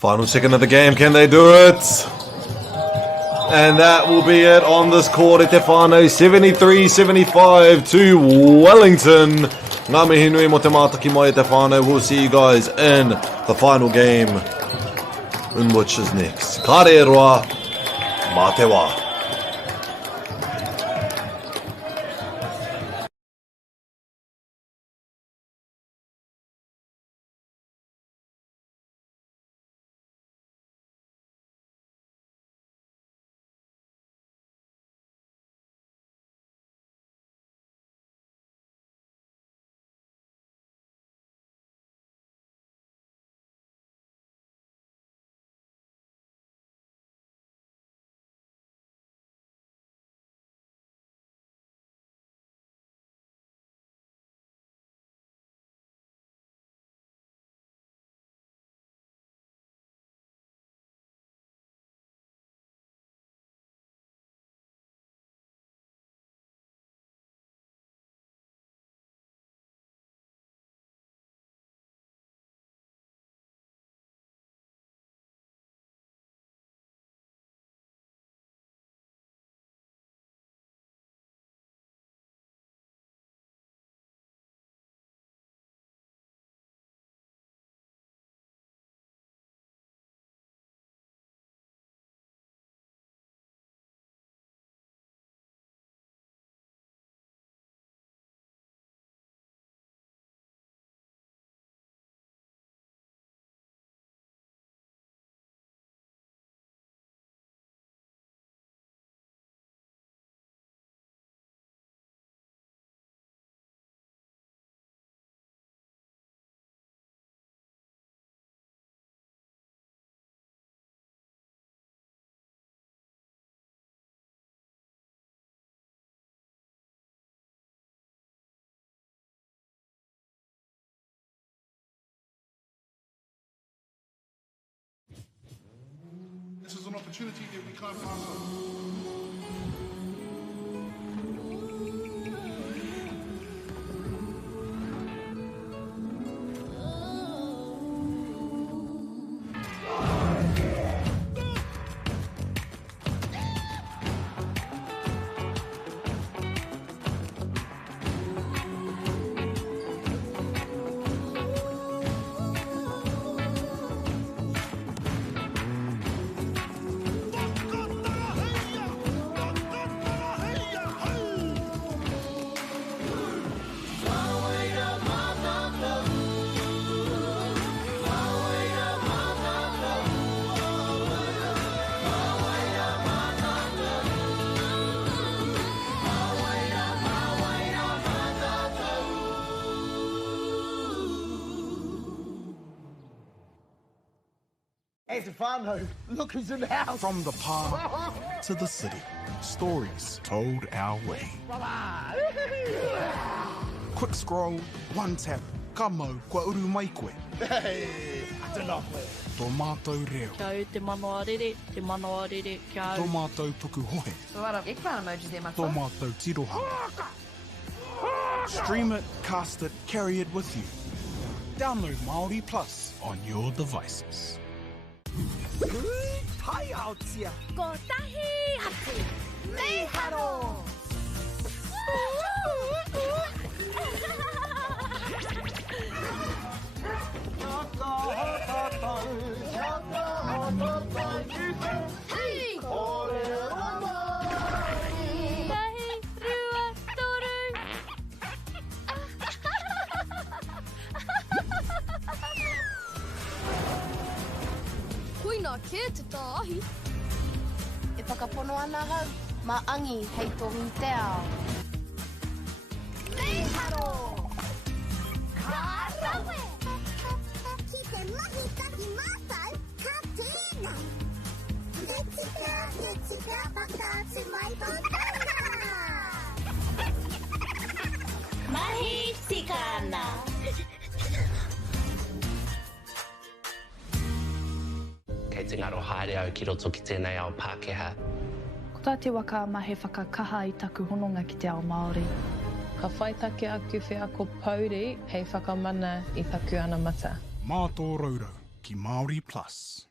Final second of the game, can they do it? And that will be it on this quarter. Te whānau 73-75 to Wellington. Ngā mihi nui mo te mātaki mai te whānau. We'll see you guys in the final game, in which is next. Ka re roa, mā te wā. This is an opportunity that we can't pass on. Hey, Stefano, look who's in the house. From the park to the city, stories told our way. Quick scroll, one tap, kamo, kua uru mai koe. Hey, I don't know. Tō mātou reo, Kau te MāORI, te MāORI kia tō mātou puku hohe, So what ek wou emojis there, my tō mātou tiroha. Stream it, cast it, carry it with you. Download MāORI Plus on your devices. Hi out here. Ko tahi atu. Nei haro. Hey! Tahi rua toru. Koina ke te tāhi. E whakapono ana hau, maangi hei tohu te ao. Nei haro! Ka rawe! Ki te mahi taki mātou, ka tēnā. Te tika, pakātu mai pātana. Mahi tikana. Kei te ngaro haere au ki roto ki tēnei ao Pākehā. Ko tā te waka ma he whakakaha i taku hononga ki te ao Māori. Ka whai take aku whea ko Pauri hei whakamana i taku ana mata. Mā tō raurau ki MāORI Plus.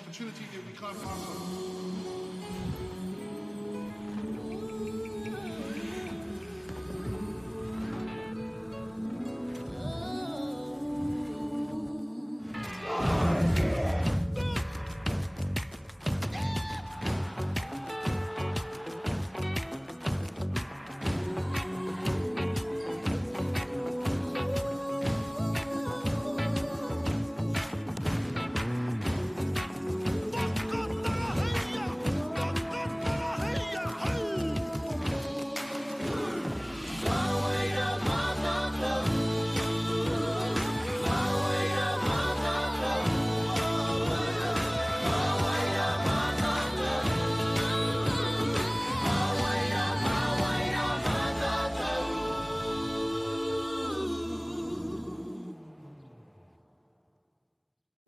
opportunity that we can't pass on.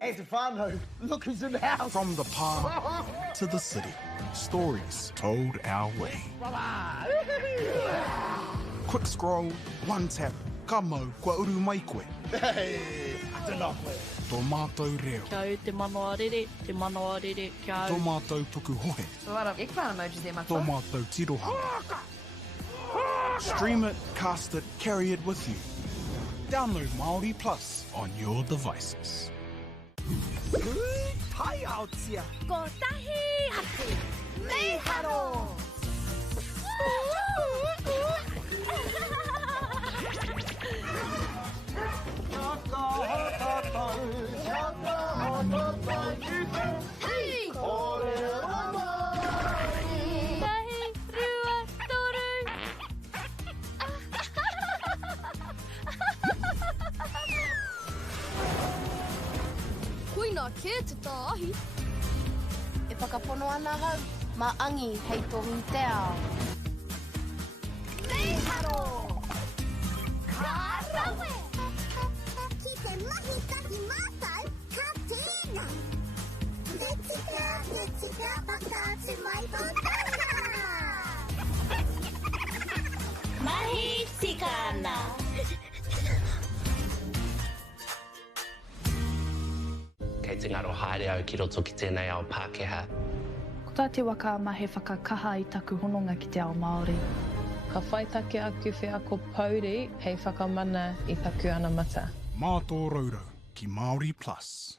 Hey, Stefano, look who's in the house. From the park to the city, stories told our way. Quick scroll, one tap, kamo kua uru mai koe. Hey, I don't know. Tō mātou reo. Kia au te MAORI, te MAORI, kia au. Tō mātou puku hohe. So what ek whāna emojis e Tō mātou tirohanga. Stream it, cast it, carry it with you. Download MāORI Plus on your devices. Hi out here. Ko tahi atu. Nei haro. Hei! Tahi, rua, toru. Koina ke te tāhi. E whakapono ana hau, maangi hei tohu te ao. Nei haro. Ka rawe. Ki te mahi tahi mātai, ka tēnā. Te tika, pakātu mai tōtana. Mahi tikana. Kei te ngaro haere au ki roto ki tēnei ao Pākehā. Ko tā te waka ma he whakakaha i taku hononga ki te ao Māori. Ka whai take aku whiako pauri hei whakamana i taku ana mata. Mā tō raurau ki MāORI Plus.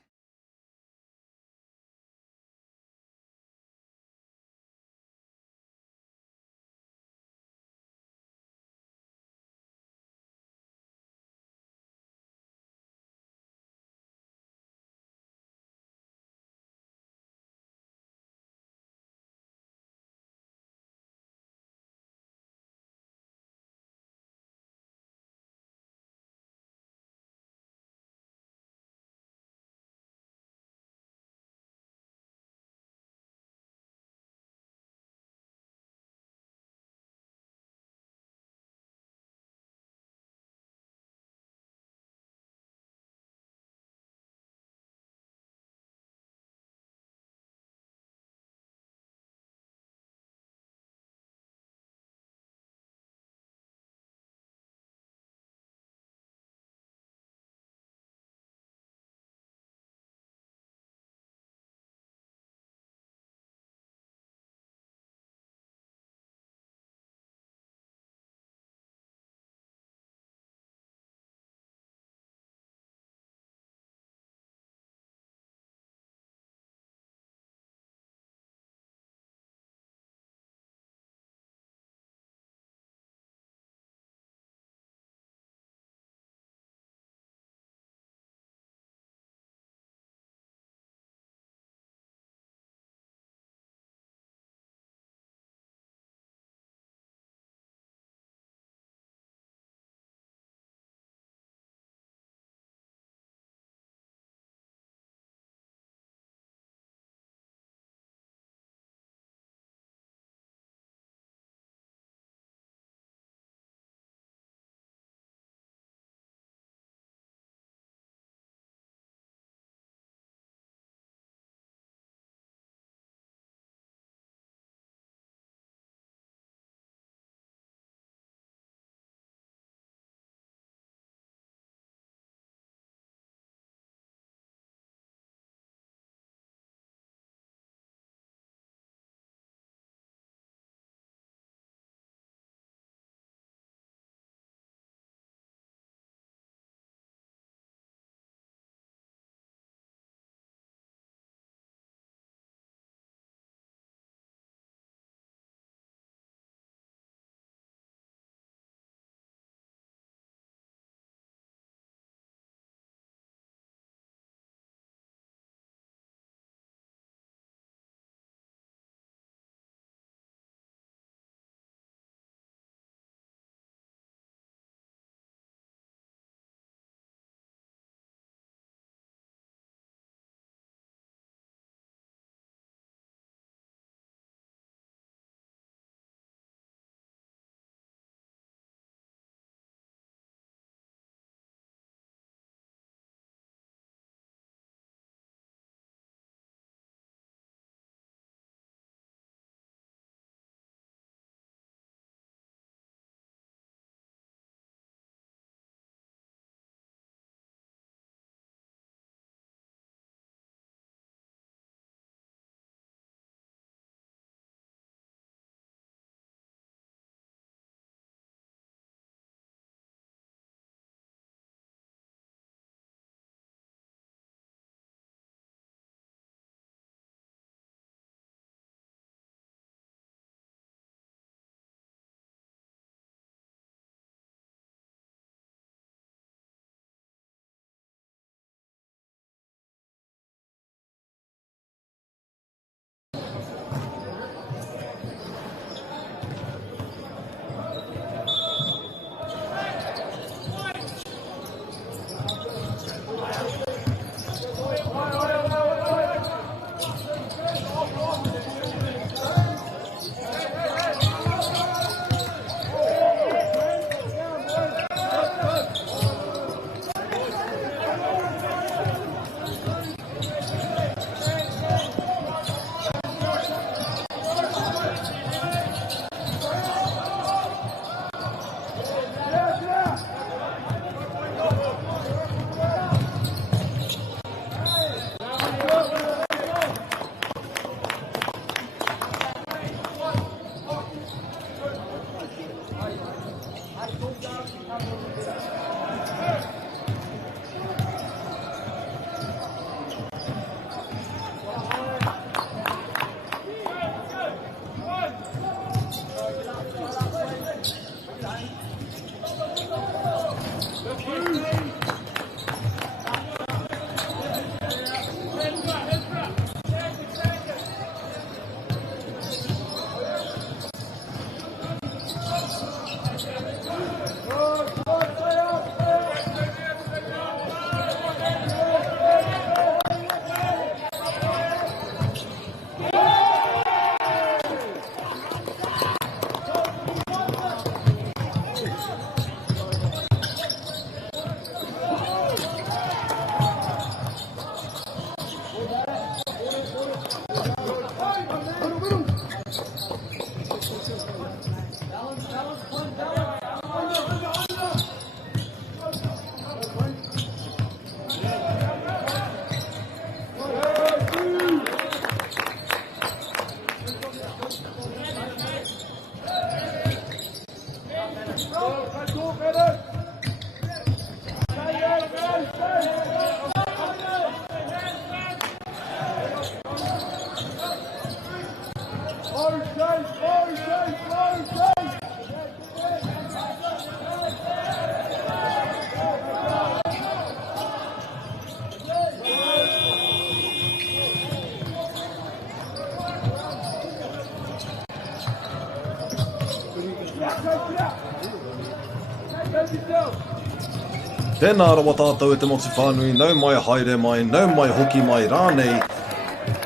Tēnā rawa tātou e te motu whānui, nau mai haere mai, nau mai hoki mai rānei,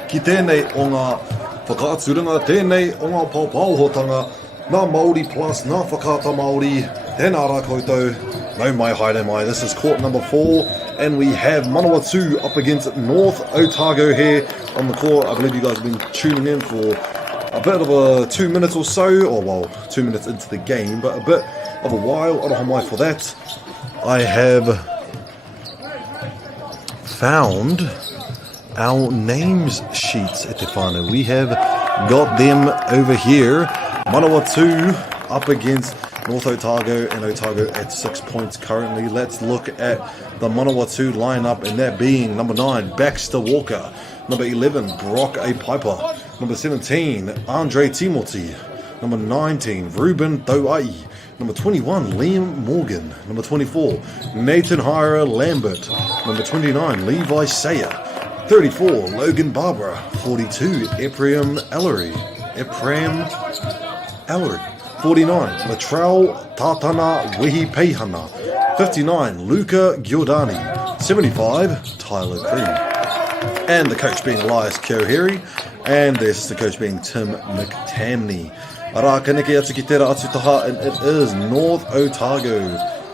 ki tēnei o ngā whakaaturanga, tēnei o ngā paupauhotanga, nā Māori plus, nā whakaata Māori, tēnā rā koutou, nau mai haere mai. This is court number 4, and we have Manawatu up against North Otago here on the court. I believe you guys have been tuning in for a bit of a 2 minutes or so, or well, 2 minutes into the game, but a bit of a while. Aroha mai for that. I have found our names sheets at the whānau. We have got them over here. Manawatu up against North Otago, and Otago at 6 points currently. Let's look at the Manawatu lineup, and that being number 9, Baxter Walker, number 11, Brock A. Piper, number 17, Andre Timoti, number 19, Ruben Toai, number 21, Liam Morgan, number 24, Nathan Hira Lambert, number 29, Levi Sayer, 34, Logan Barbara, 42, Ephraim Ellery, 49, Latrell Tatana Wehi Peihana, 59, Luca Giordani, 75, Tyler Creed, and the coach being Elias Kyohiri, and the assistant coach being Tim McTamney. Ara kaneke atu ki tera atu taha, and it is North Otago.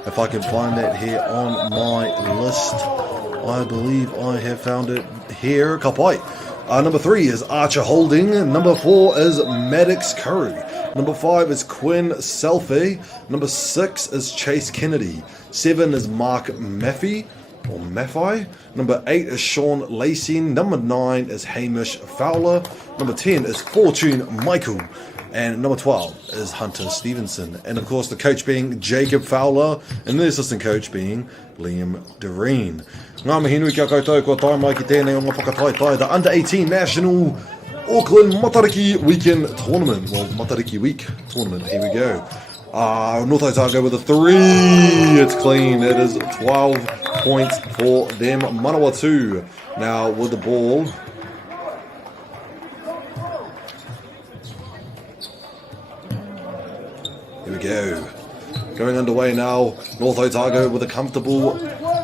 If I can find that here on my list, I believe I have found it here. Kapai. Number 3 is Archer Holding. Number 4 is Maddox Curry. Number 5 is Quinn Selfie. Number 6 is Chase Kennedy. 7 is Mark Maffey, or Maffei. Number 8 is Sean Lacey. Number 9 is Hamish Fowler. Number 10 is Fortune Michael. And number 12 is Hunter Stevenson. And of course the coach being Jacob Fowler, and the assistant coach being Liam Doreen. Ngā mihi nui kia koutou, kua tae mai ki tēnei o ngā whakataetai, the Under 18 National Auckland Matariki Weekend Tournament. Well, Matariki Week Tournament, here we go. North Otago with a 3, it's clean, it is 12 points for them. Manawatu now with the ball. Here we go. Going underway now. North Otago with a comfortable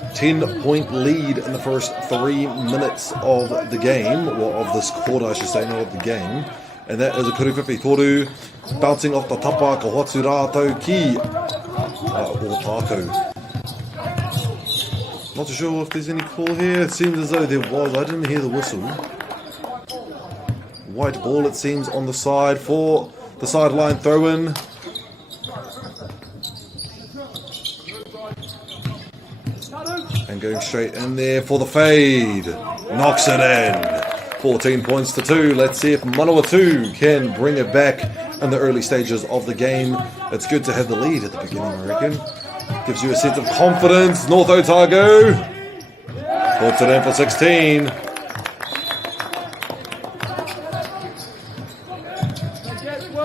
10-point lead in the first 3 minutes of the game. Well, of this quarter, I should say, not of the game. And that is a Kuruwhiwhi Toru bouncing off the tapa ka hoatu rātou ki Otako. Not too sure if there's any call here. It seems as though there was. I didn't hear the whistle. White ball, it seems, on the side for the sideline throw-in. And going straight in there for the fade. Knocks it in. 14 points to 2. Let's see if Manawatu can bring it back in the early stages of the game. It's good to have the lead at the beginning, I reckon. Gives you a sense of confidence. North Otago puts it in for 16.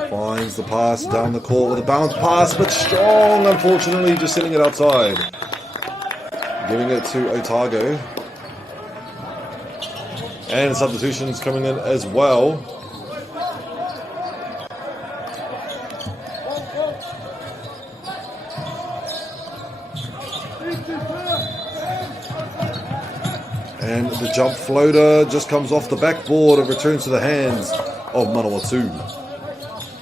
Finds the pass down the court with a bounce pass, but strong, unfortunately, just sending it outside. Giving it to Otago. And substitutions coming in as well. And the jump floater just comes off the backboard and returns to the hands of Manawatu.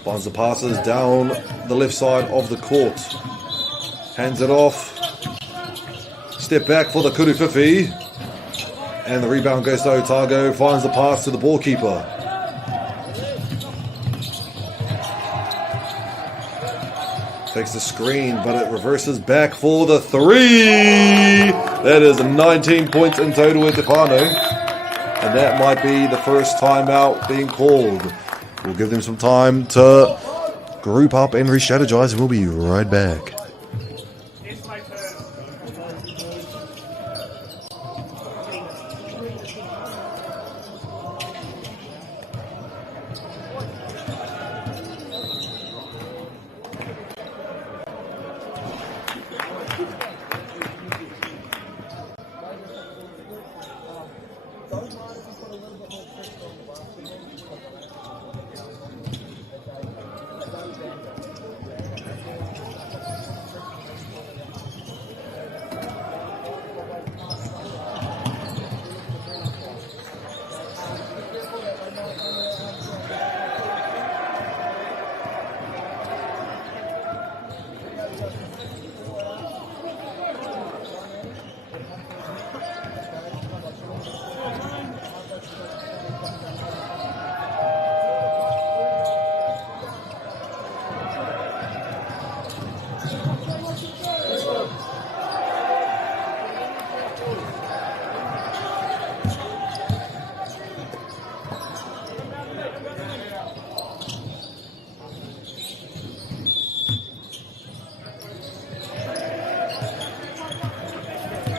Finds the passes down the left side of the court. Hands it off. Step back for the Kuruwhiwhi. And the rebound goes to Otago. Finds the pass to the ball keeper. Takes the screen, but it reverses back for the 3. That is 19 points in total at Te Whānau. And that might be the first timeout being called. We'll give them some time to group up and re-strategize, and we'll be right back.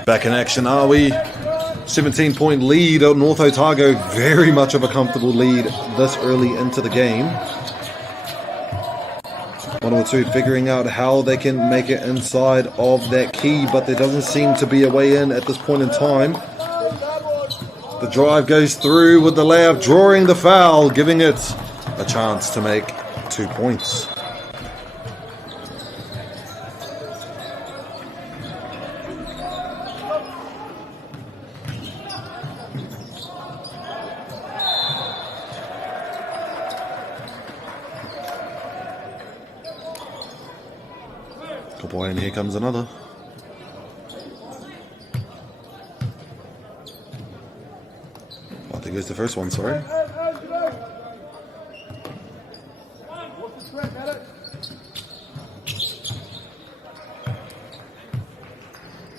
Back in action, are we? 17-point lead on North Otago. Very much of a comfortable lead this early into the game. 102 figuring out how they can make it inside of that key, but there doesn't seem to be a way in at this point in time. The drive goes through with the layup, drawing the foul, giving it a chance to make 2 points. Good boy, and here comes another. I think it's the first one, sorry.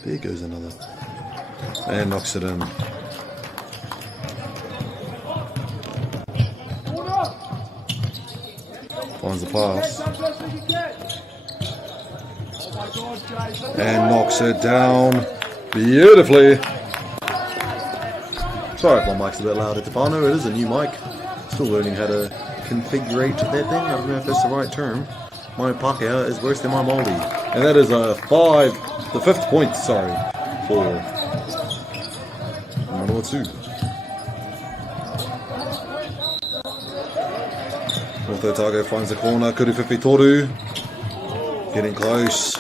There goes another. And knocks it in. Finds the pass. And knocks it down beautifully. Sorry if my mic's a bit loud at the bar. No, it is a new mic. Still learning how to configure that thing. I don't know if that's the right term. My Pākehā is worse than my Māori. And that is the 5th point, sorry, for Manawatu. North Otago finds the corner. Kuruwhiwhi Toru. Getting close.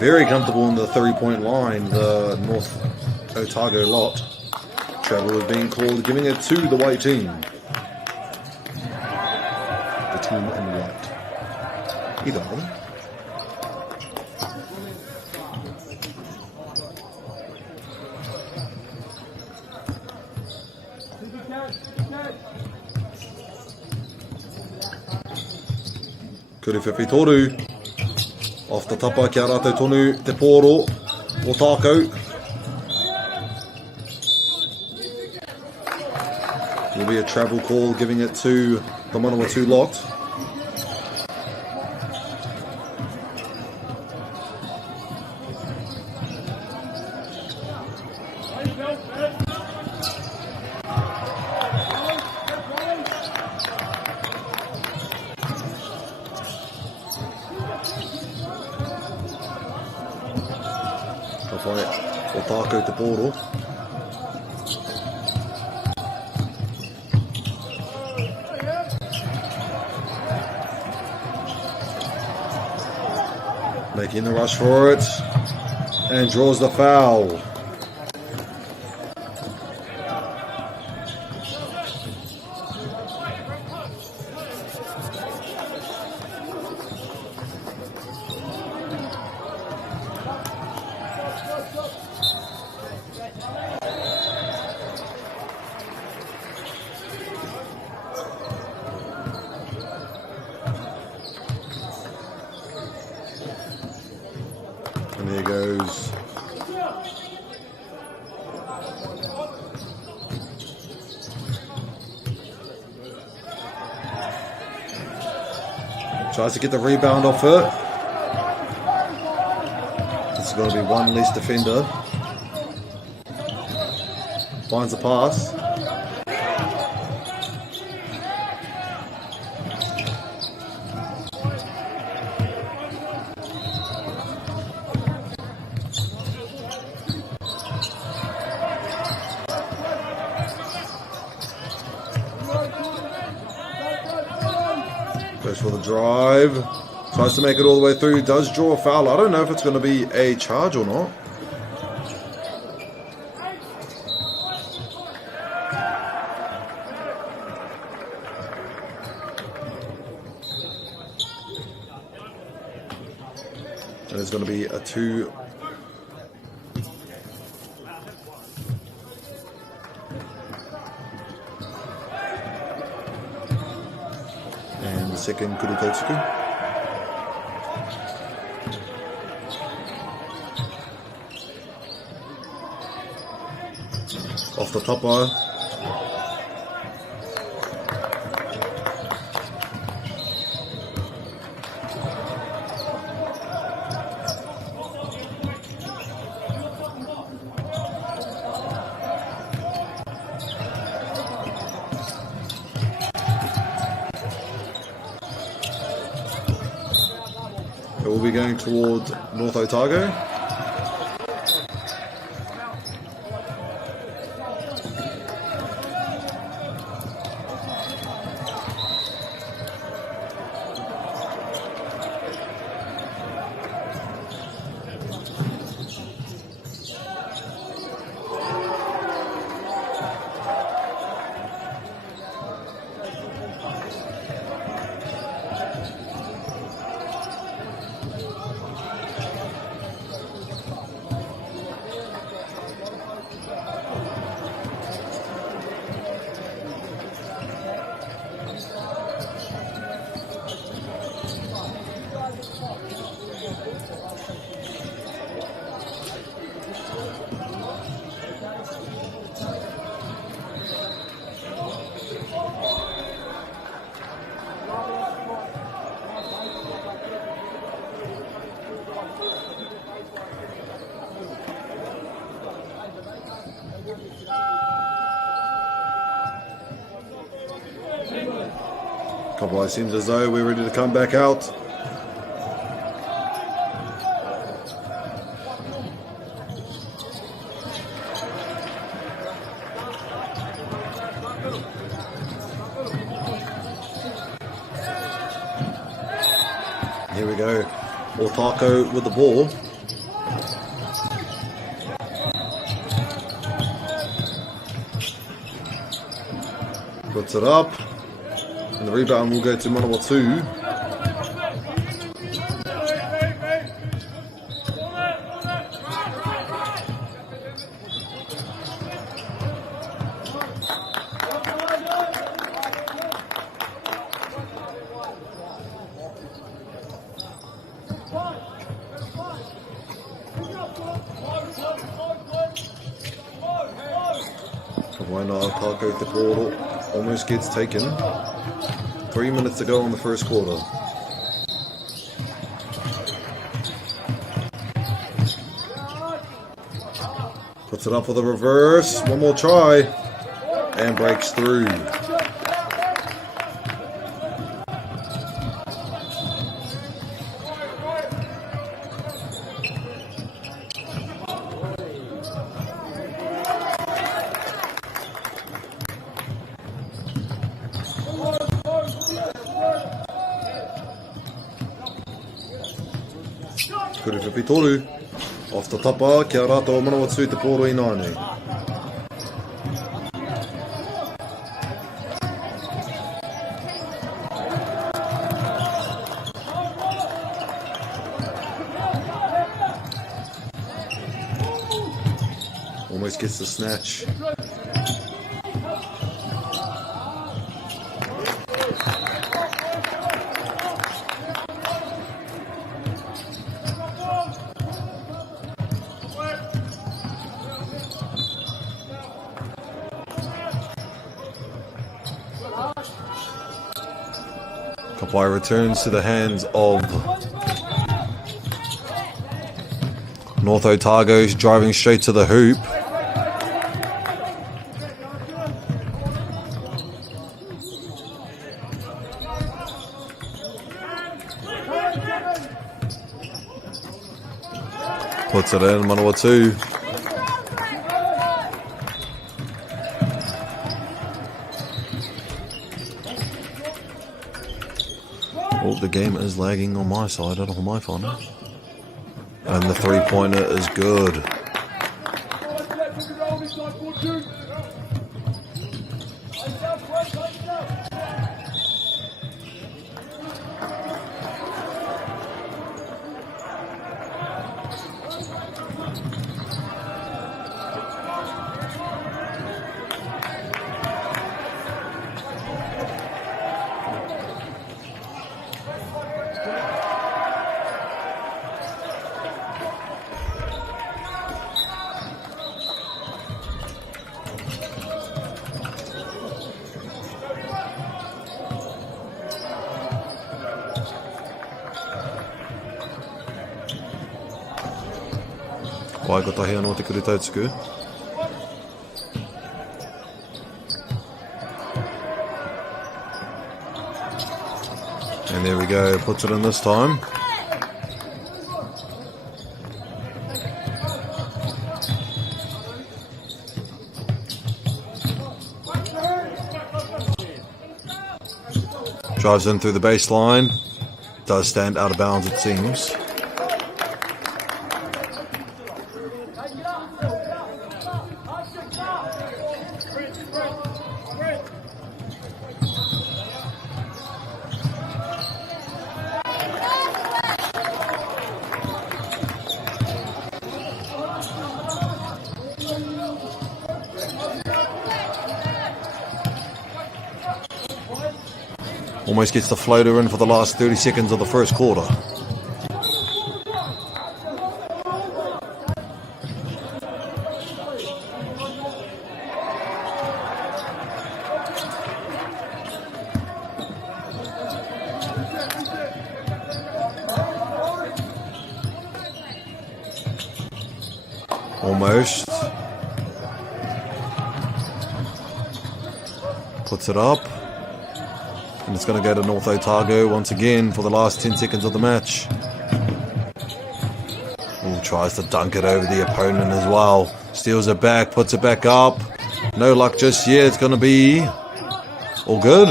Very comfortable in the 3-point line, the North Otago lot. Travel is being called, giving it to the white team. The team in white. Either of them. Kuruwhiwhi Toru. Off the tapa, kia rātou tonu, te pōro, o tākau. Will be a travel call, giving it to the Manawatu lot. O tākau te pōro. Making the rush for it, and draws the foul. And there goes tries to get the rebound off it. This is going to be one less defender. Finds the pass. Goes for the drive, tries to make it all the way through, does draw a foul. I don't know if it's going to be a charge or not. And it's going to be a 2. And the second Kurutotsuku. Off the top bar. It will be going toward North Otago. Couple, it seems as though we're ready to come back out. Here we go. Otako with the ball. Puts it up. And the rebound will go to Manawatu. Why not? Otako with the ball almost gets taken. 3 minutes to go in the first quarter. Puts it up for the reverse. One more try. And breaks through. Kurifipitoru. Off the tapa, kia rātou Manawatu te pōro I nāne. Almost gets the snatch. Kapai returns to the hands of North Otago, driving straight to the hoop. Puts it in, Manawatu. Oh, the game is lagging on my side, I don't know my phone. And the three-pointer is good. Waikotahi anō te kuru tautsuku. And there we go, puts it in this time. Drives in through the baseline. Does stand out of bounds, it seems. Almost gets the floater in for the last 30 seconds of the first quarter. Almost. Puts it up. And it's going to go to North Otago once again for the last 10 seconds of the match. Ooh, tries to dunk it over the opponent as well. Steals it back, puts it back up. No luck just yet. It's going to be all good.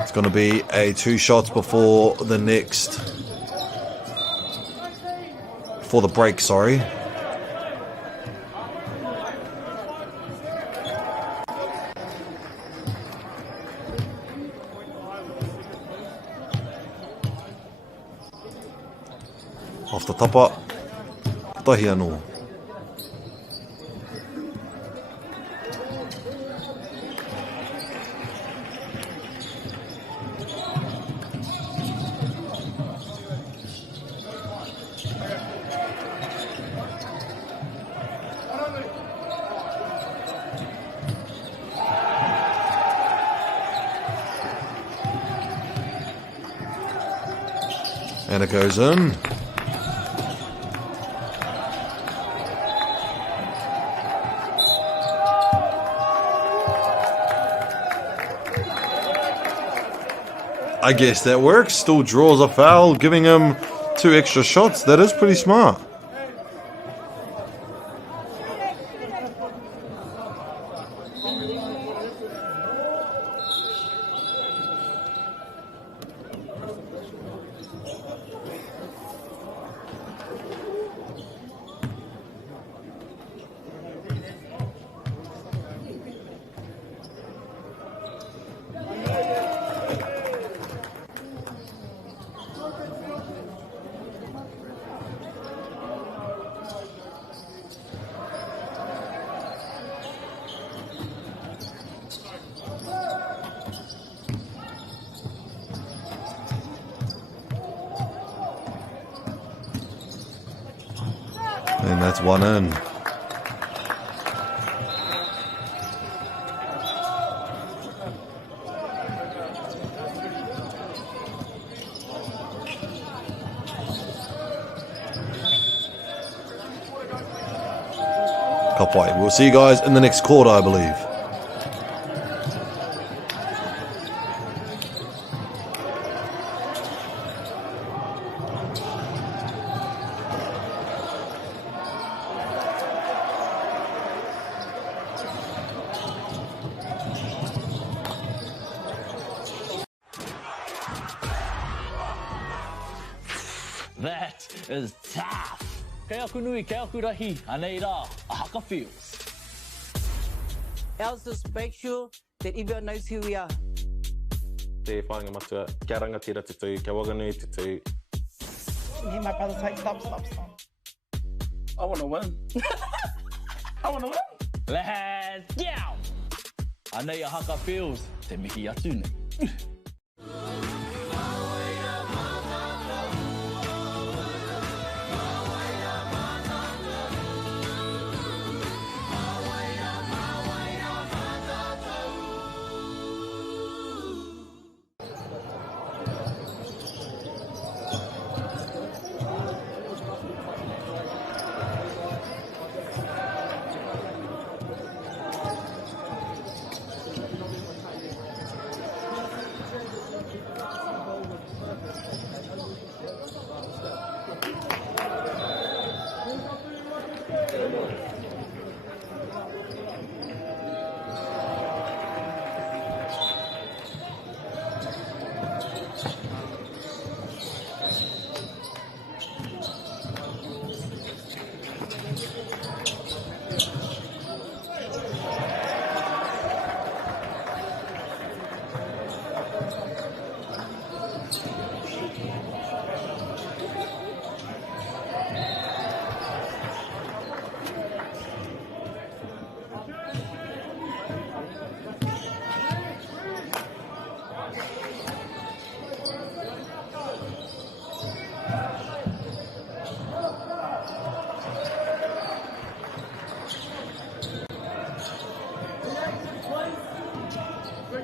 It's going to be a 2 shots before the next. Before the break, sorry. Off the tapa, tahi anō. And it goes in. I guess that works. Still draws a foul, giving him 2 extra shots. That is pretty smart. And that's one in. Kapai. We'll see you guys in the next quarter, I believe. That is tough. Kei aku nui, kei aku rahi, anei rā, a haka feels. Else just make sure that everyone knows who we are. Te whāinga matua, kia rangatira tutu, kia waganui tutu. Hear my brother say, stop. I want to win. I want to win. Let's go! Anei a haka feels, te mihi atu nei.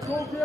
Come on.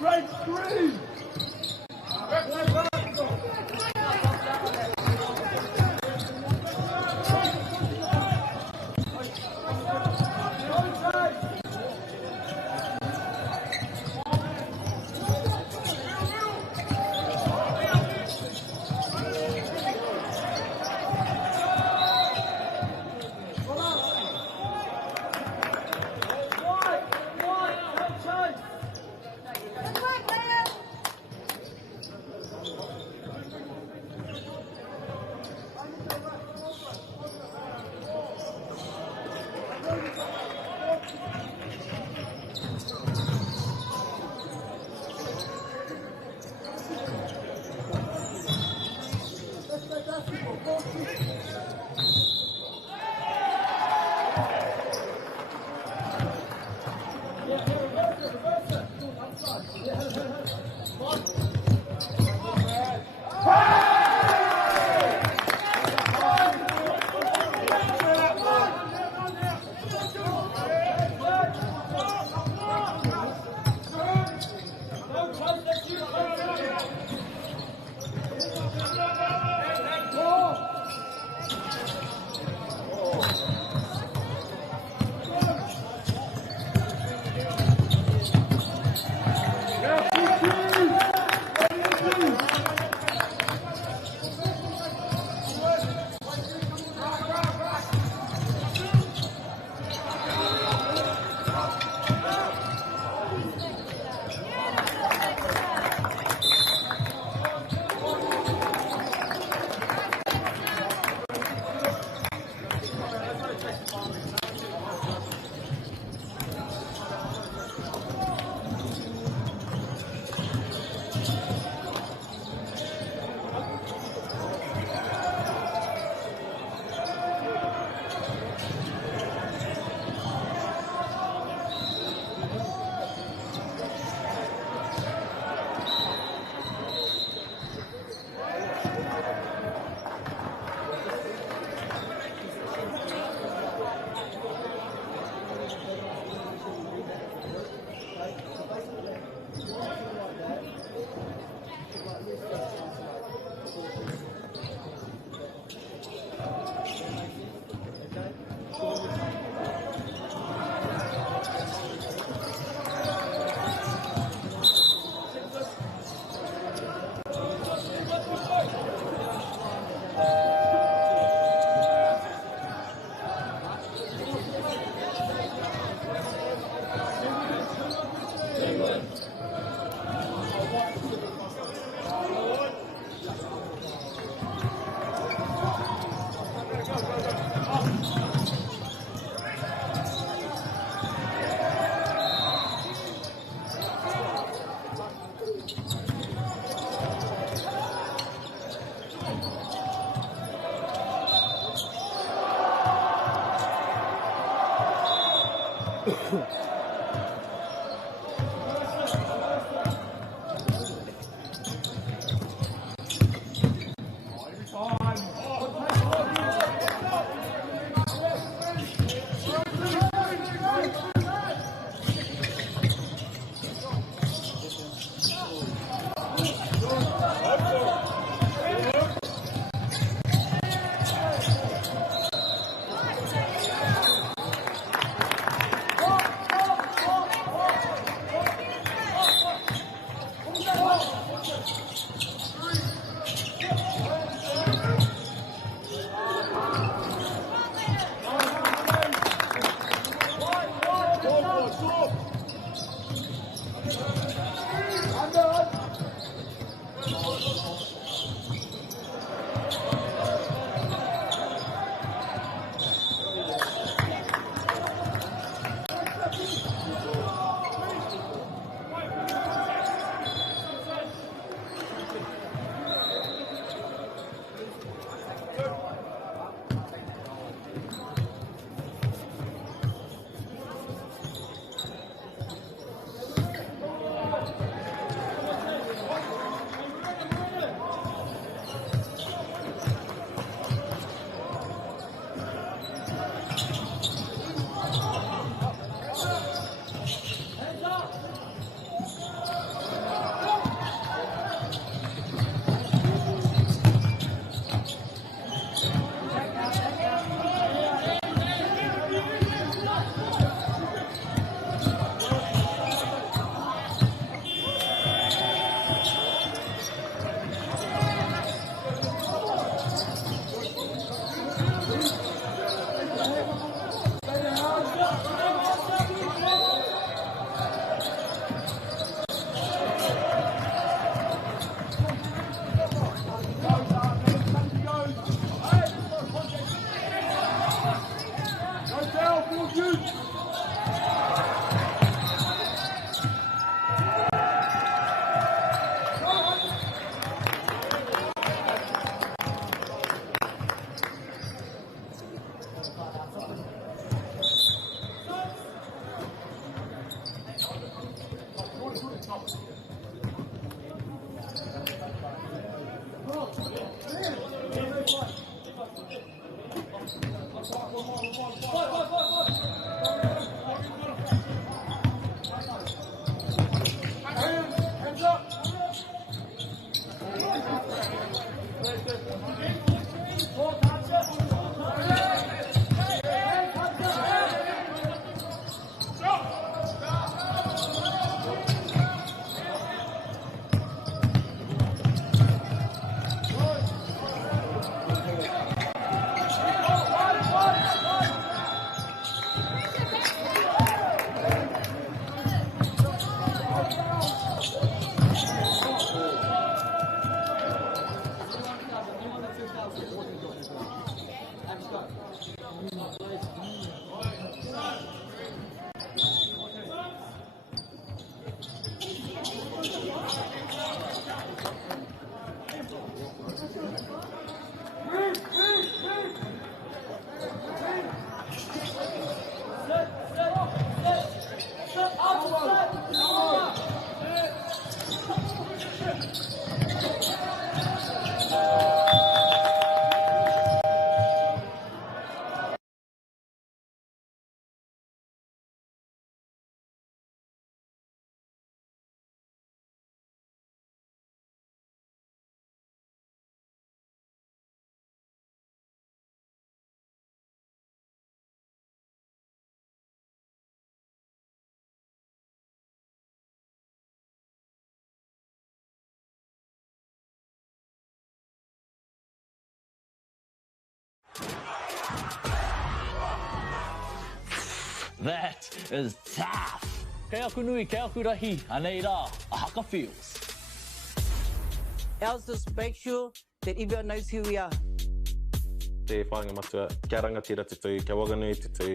Red screen! That is tough. Kei aku nui, kei aku rahi, anei rā, a haka feels. Else just make sure that everyone knows who we are. Te whāinga matua, kia rangatira te tū, kia waganui te tū.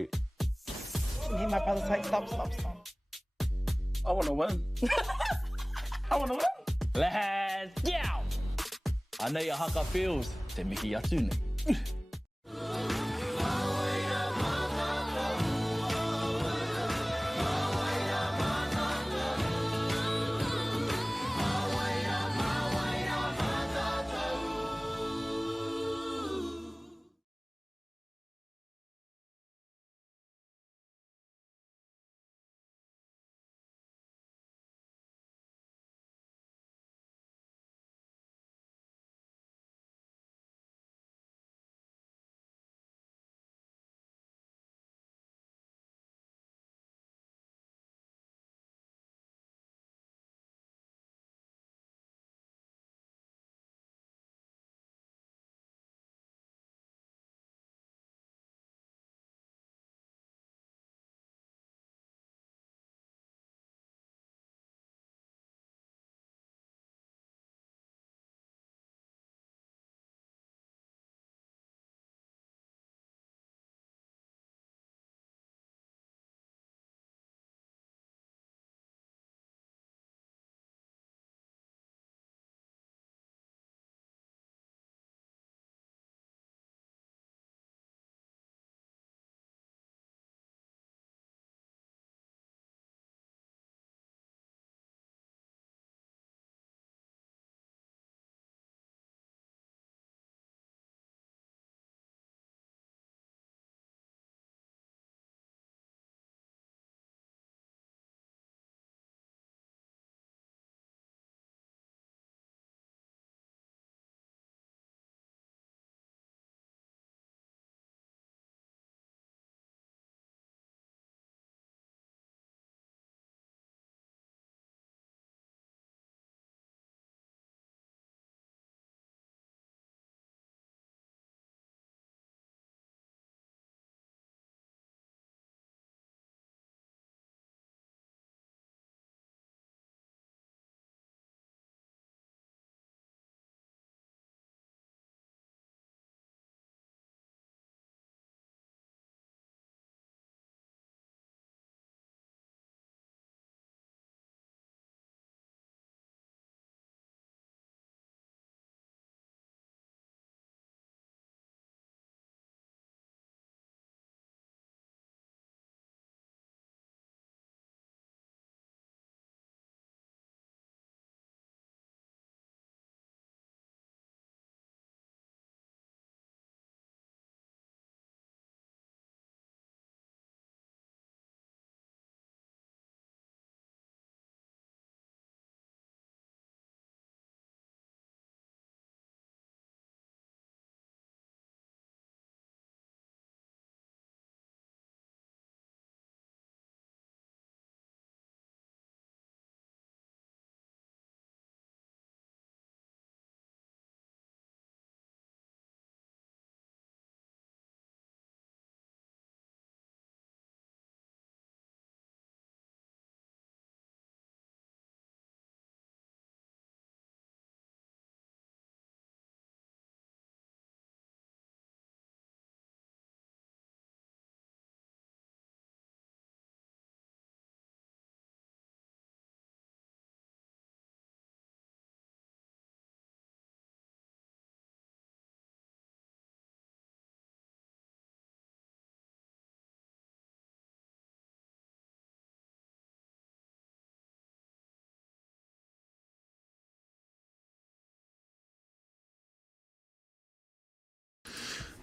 You hear my brother say, stop. I want to win. I want to win. Let's go! Anei a haka feels, te mihi atu nei.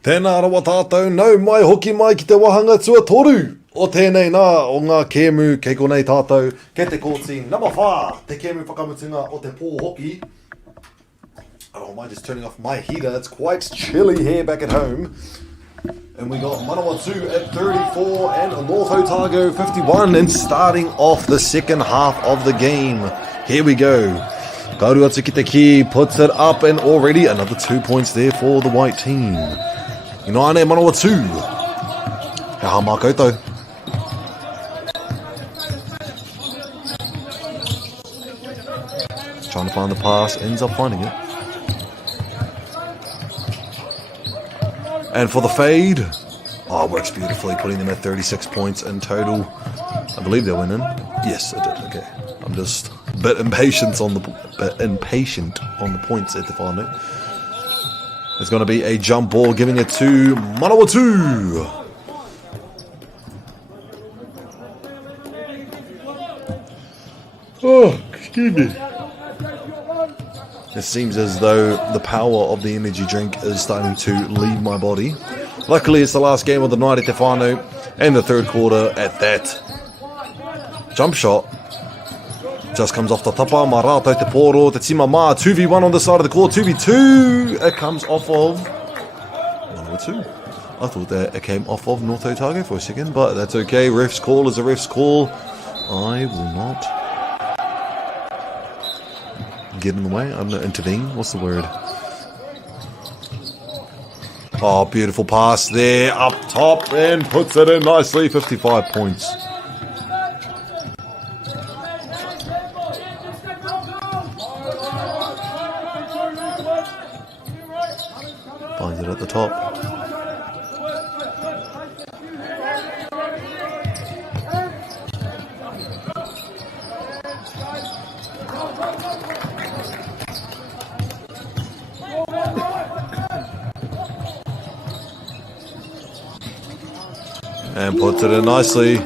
Tēnā rawa tātou, nau mai hoki mai ki te wahanga tua toru. O tēnei nā, o ngā kēmu, kei konei tātou, kei te kōti nama whā, te kēmu whakamutunga o te pō hoki. Oh, am I just turning off my heater? It's quite chilly here back at home. And we got Manawatu at 34 and North Otago 51, and starting off the second half of the game. Here we go. Kaurua Ki Te Ki puts it up, and already another 2 points there for the white team. Inaane Manawatu. He ha mā koutou. Trying to find the pass, ends up finding it. And for the fade, oh, works beautifully, putting them at 36 points in total. I believe they're winning. Yes, it did. Okay, I'm just a bit impatient on the points at the final. There's going to be a jump ball, giving it to Manawatu. Oh, excuse me. It seems as though the power of the energy drink is starting to leave my body. Luckily, it's the last game of the night at Te Whānau, and the third quarter at that. Jump shot just comes off the tapa. Mā rātou te pōro, te tima mā. 2v1 on the side of the court, 2v2. It comes off of 1-2. I thought that it came off of North Otago for a second, but that's okay. Ref's call is a ref's call. I will not get in the way. I'm not intervene. What's the word? Oh, beautiful pass there up top, and puts it in nicely. 55 points. Finds it at the top. And puts it in nicely.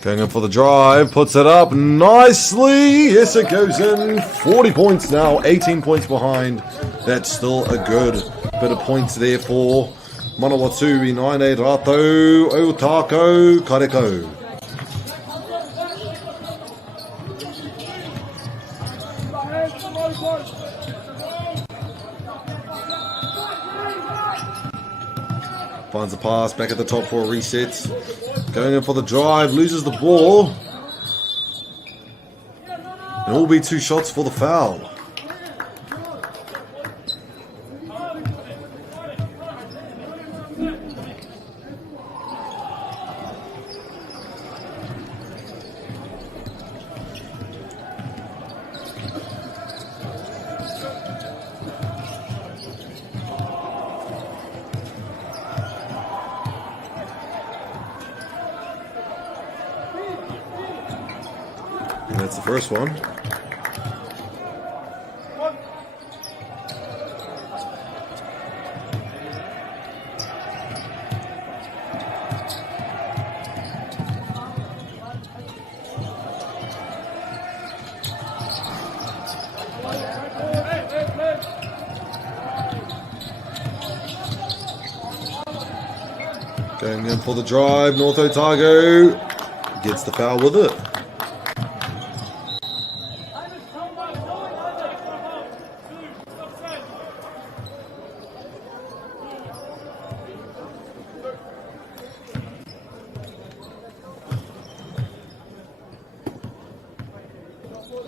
Going in for the drive, puts it up nicely. Yes, it goes in. 40 points now, 18 points behind. That's still a good bit of points there for Manawatu. Inaine Rato Otago Kareko. Finds a pass back at the top for a reset. Going in for the drive, loses the ball. And it will be 2 shots for the foul. And that's the first one. Going in for the drive, North Otago gets the foul with it.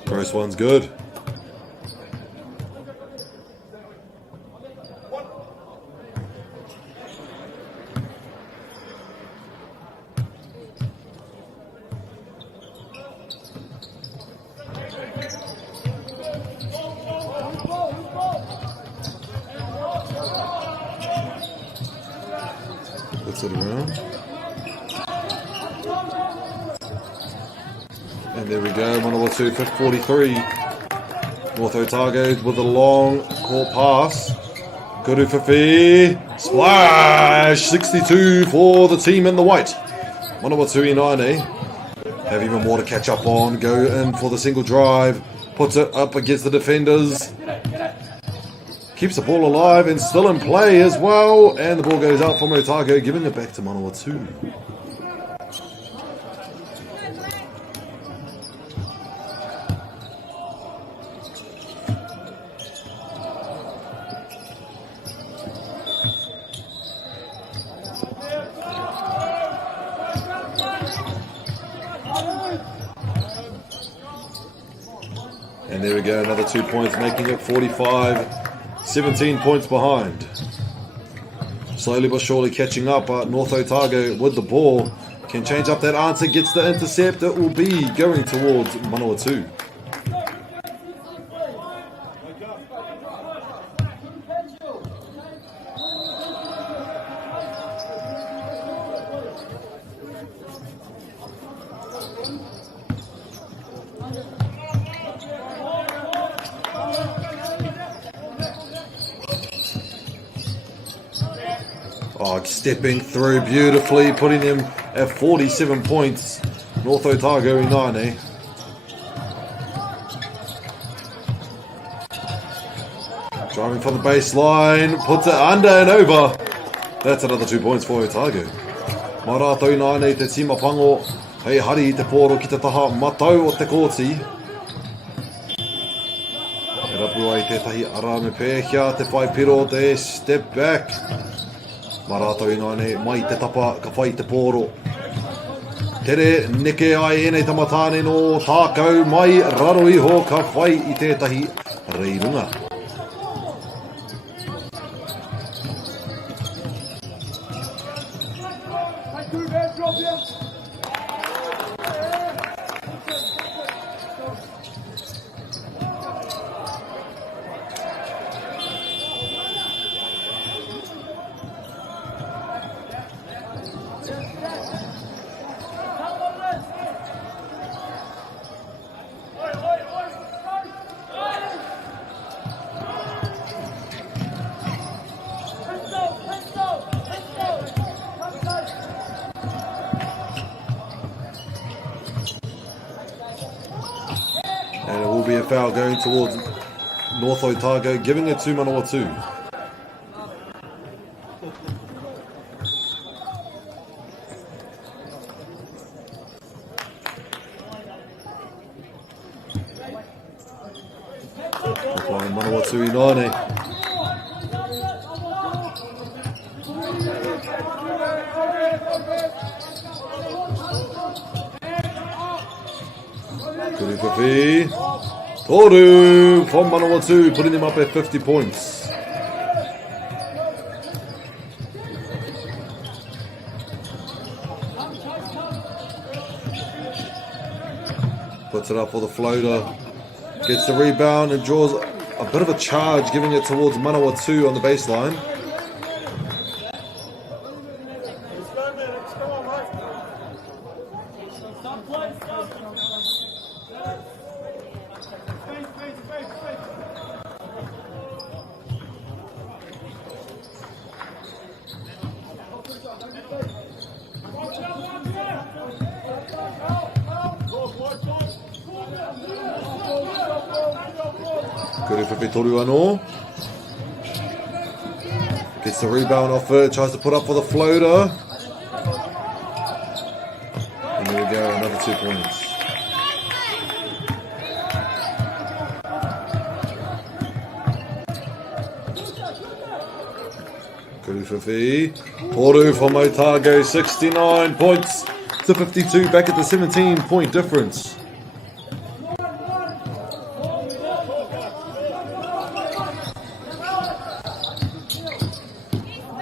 First one's good. Puts it around. And there we go, Manawatu 43. North Otago with a long court pass. Guru Fifi. Splash! 62 for the team in the white. Manawatu Inaine have even more to catch up on. Go in for the single drive. Puts it up against the defenders. Keeps the ball alive and still in play as well. And the ball goes out from Otago, giving it back to Manawatu. And there we go, another 2 points, making it 45, 17 points behind. Slowly but surely catching up, but North Otago with the ball can change up that answer, gets the intercept. It will be going towards Manawatu. Oh, stepping through beautifully, putting him at 47 points. North Otago Inaine. Driving from the baseline, puts it under and over. That's another 2 points for Otago. Marato Inaine te timapango. Hei hari te poro ki te taha matau o te kōti. E rapu ai tētahi ara me pēhia, te whai piro, te step back. Marato Inaine, mai te tapa, ka whai te pōro. Tere, neke ai enei tamatāne no tākau, mai raro iho ka whai I tētahi reirunga. And it will be a foul going towards North Otago, giving it to Manawatu. Applying Manawatu Inaine. Kuriwhiwhi. Toru from Manawatu, putting him up at 50 points. Puts it up for the floater. Gets the rebound and draws a bit of a charge, giving it towards Manawatu on the baseline. Kuriwhiwhi toru anō. Gets the rebound off it, tries to put up for the floater. And there we go, another 2 points. Kuriwhiwhi. Toru from Otago, 69 points to 52, back at the 17-point difference.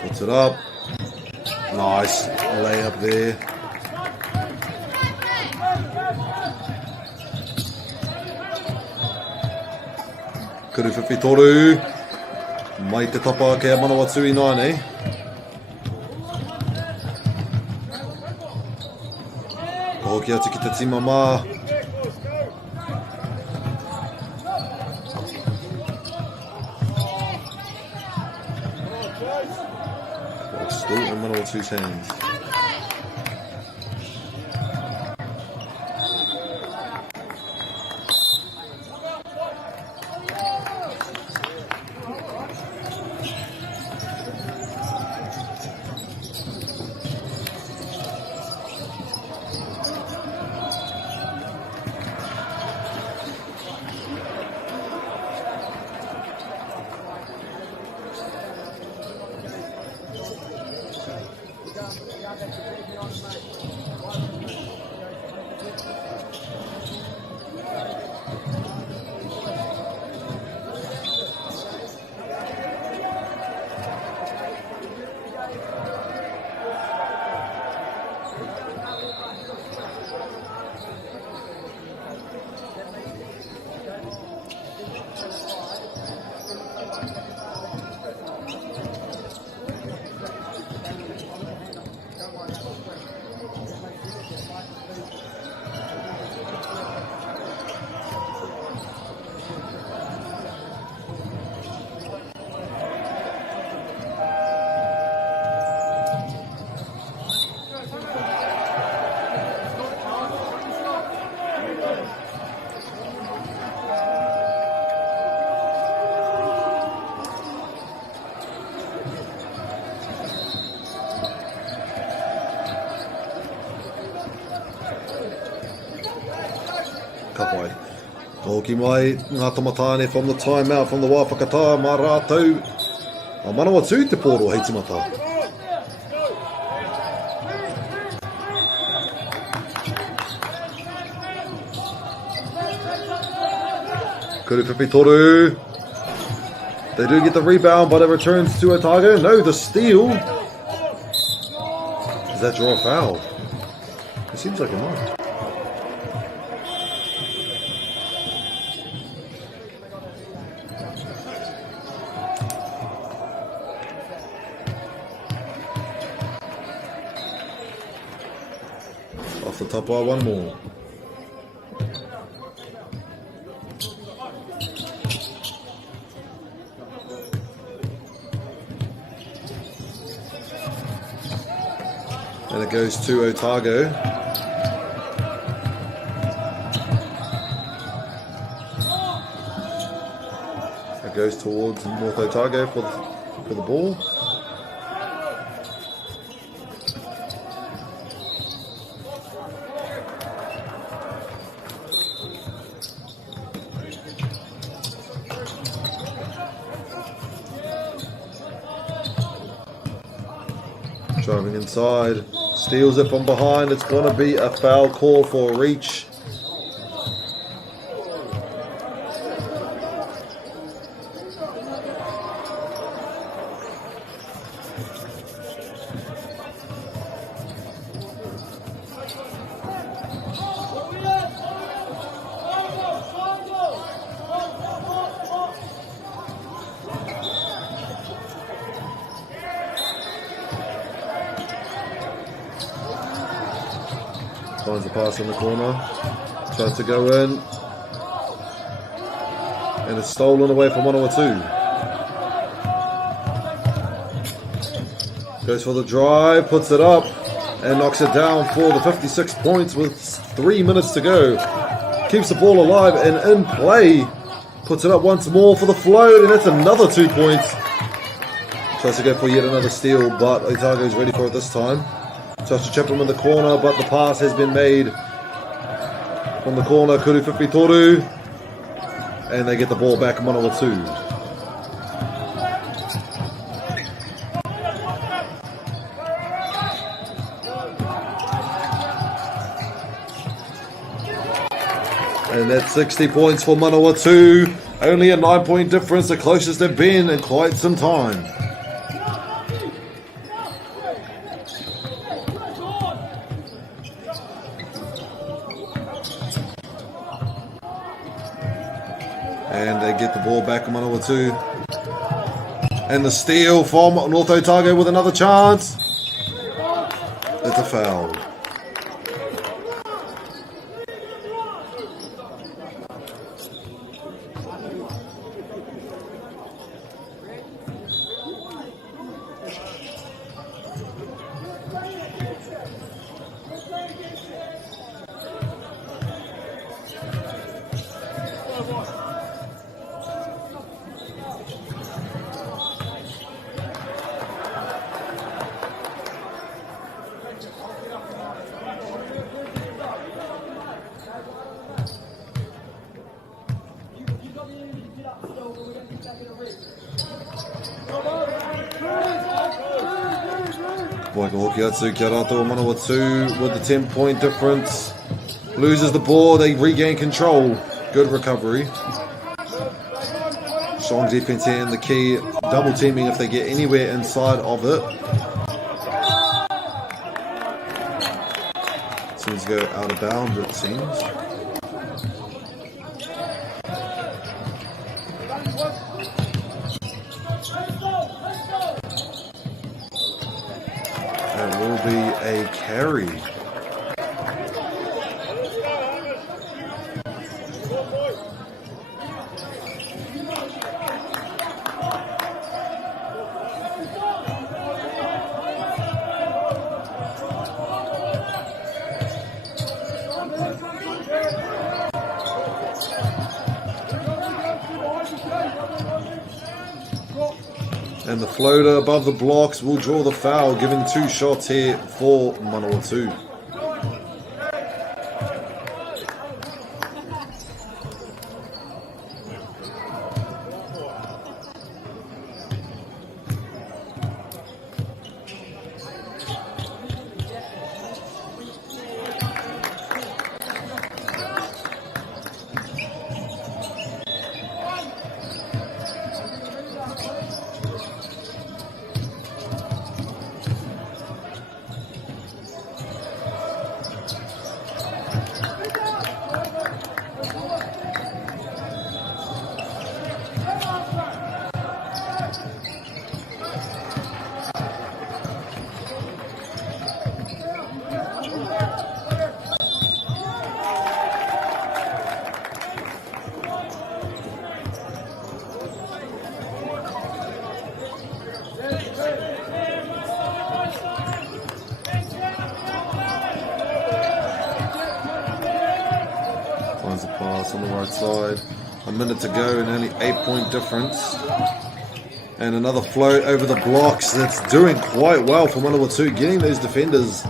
Puts it up. Nice layup there. Kuriwhiwhi toru. Mai te tapa ke Manawatu Inaine. Hoki atu ki te timama. in Manawatu's hands. Kapai. Tōki mai, ngā tamatane from the timeout from the wāwhakatā, mā rātou. A Manawatu te pōro hei timata. Kuruwhipi toru. They do get the rebound, but it returns to Otago. No, the steal. Does that draw a foul? It seems like it might. Off the top bar, one more. And it goes to Otago. It goes towards North Otago for the ball. Driving inside, steals it from behind. It's going to be a foul call for a reach. Finds the pass in the corner, tries to go in, and it's stolen away from Manawatu. Goes for the drive, puts it up, and knocks it down for the 56 points with 3 minutes to go. Keeps the ball alive and in play. Puts it up once more for the float, and that's another 2 points. Tries to go for yet another steal, but Otago's ready for it this time. Tries to chip him in the corner, but the pass has been made from the corner. Kuruwhipi toru, and they get the ball back. Manawatu. And that's 60 points for Manawatu. Only a 9-point difference, the closest they've been in quite some time. And they get the ball back, Manawatu. And the steal from North Otago with another chance. It's a foul. Wakahokiatsu kia rātou Manawatu with the 10-point difference. Loses the ball, they regain control. Good recovery. Strong defense here in the key. Double teaming if they get anywhere inside of it. Seems to go out of bounds, it seems. It will be a carry. And the floater above the blocks will draw the foul, giving 2 shots here for Manawatu. Finds a pass on the right side. A minute to go and only 8-point difference. And another float over the blocks. That's doing quite well for Manawatu, getting those defenders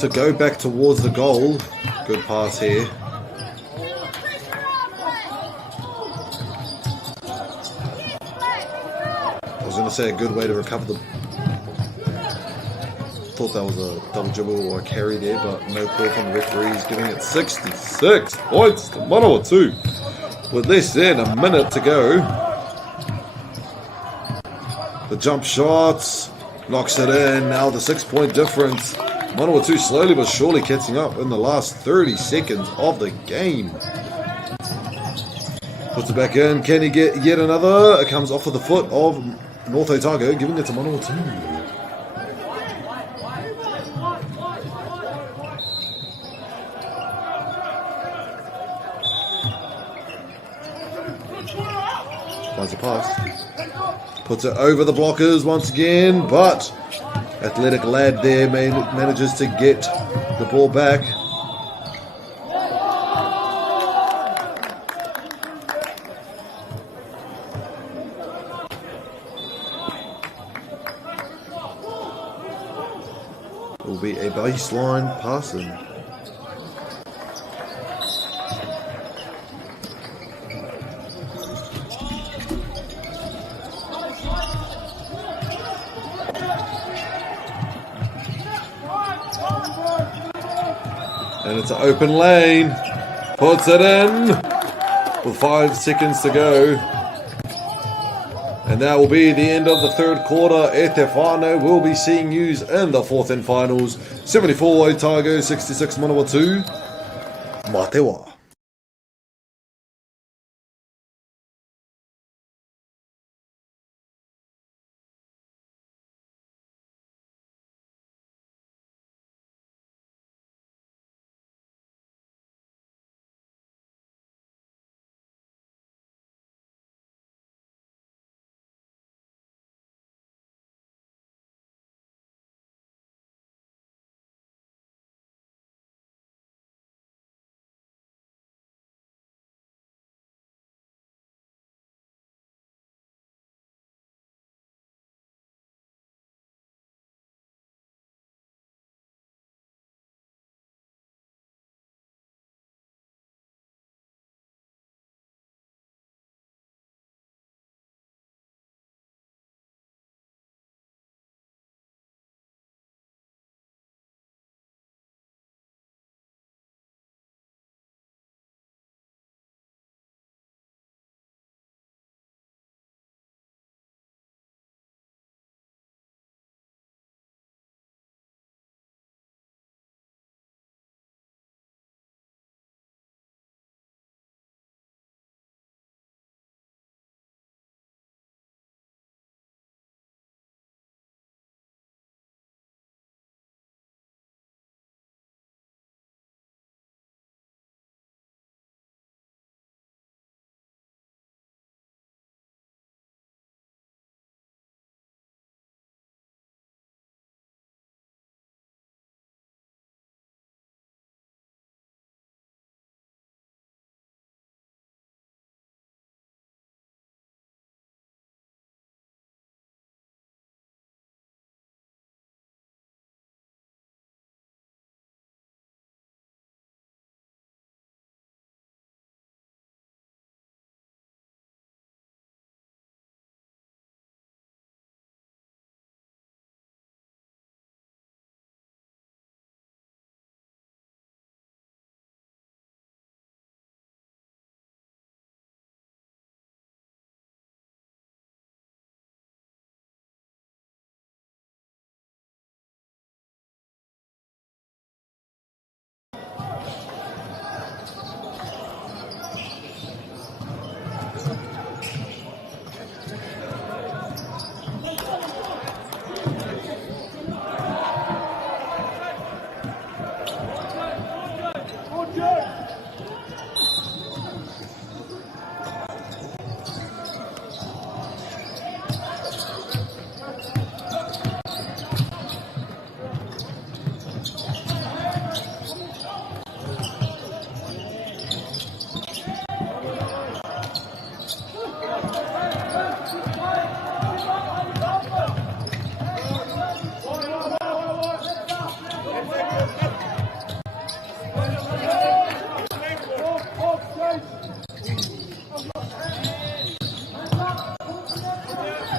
to go back towards the goal. Good pass here. I was going to say a good way to recover the... Thought that was a double dribble or a carry there, but no call from the referees, giving it 66 points to Manawatu with less than a minute to go. The jump shots, knocks it in. Now the 6-point difference. Manawatu slowly but surely catching up in the last 30 seconds of the game. Puts it back in. Can he get yet another? It comes off of the foot of North Otago, giving it to Manawatu. Finds a pass. Puts it over the blockers once again, but athletic lad there manages to get the ball back. Will be a baseline passing. And it's an open lane. Puts it in with 5 seconds to go. And that will be the end of the third quarter. E Te Whānau will be seeing yous in the fourth and finals. 74 Otago, 66 Manawatu. Mā te wā.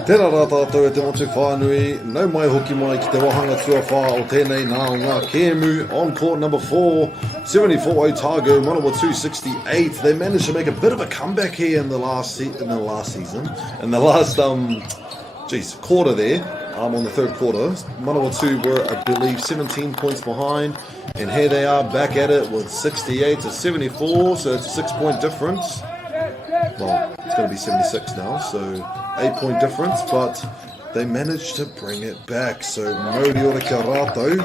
Tēnā rā tātou e te motu whānui, nau mai hoki mai ki te wahanga tuawha o tēnei nā o ngā Kēmu on court number 4, 74 Otago, Manawa 268. They managed to make a bit of a comeback here in the last quarter there, on the third quarter. Manawa 2 were, I believe, 17 points behind, and here they are back at it with 68 to 74, so it's a 6-point difference. Well, it's going to be 76 now, so 8-point difference, but they managed to bring it back. So Mauri ora kia rātou.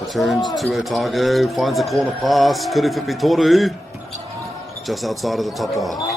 Returns to Otago, finds a corner pass, Kuru Whipitoru, just outside of the tapa.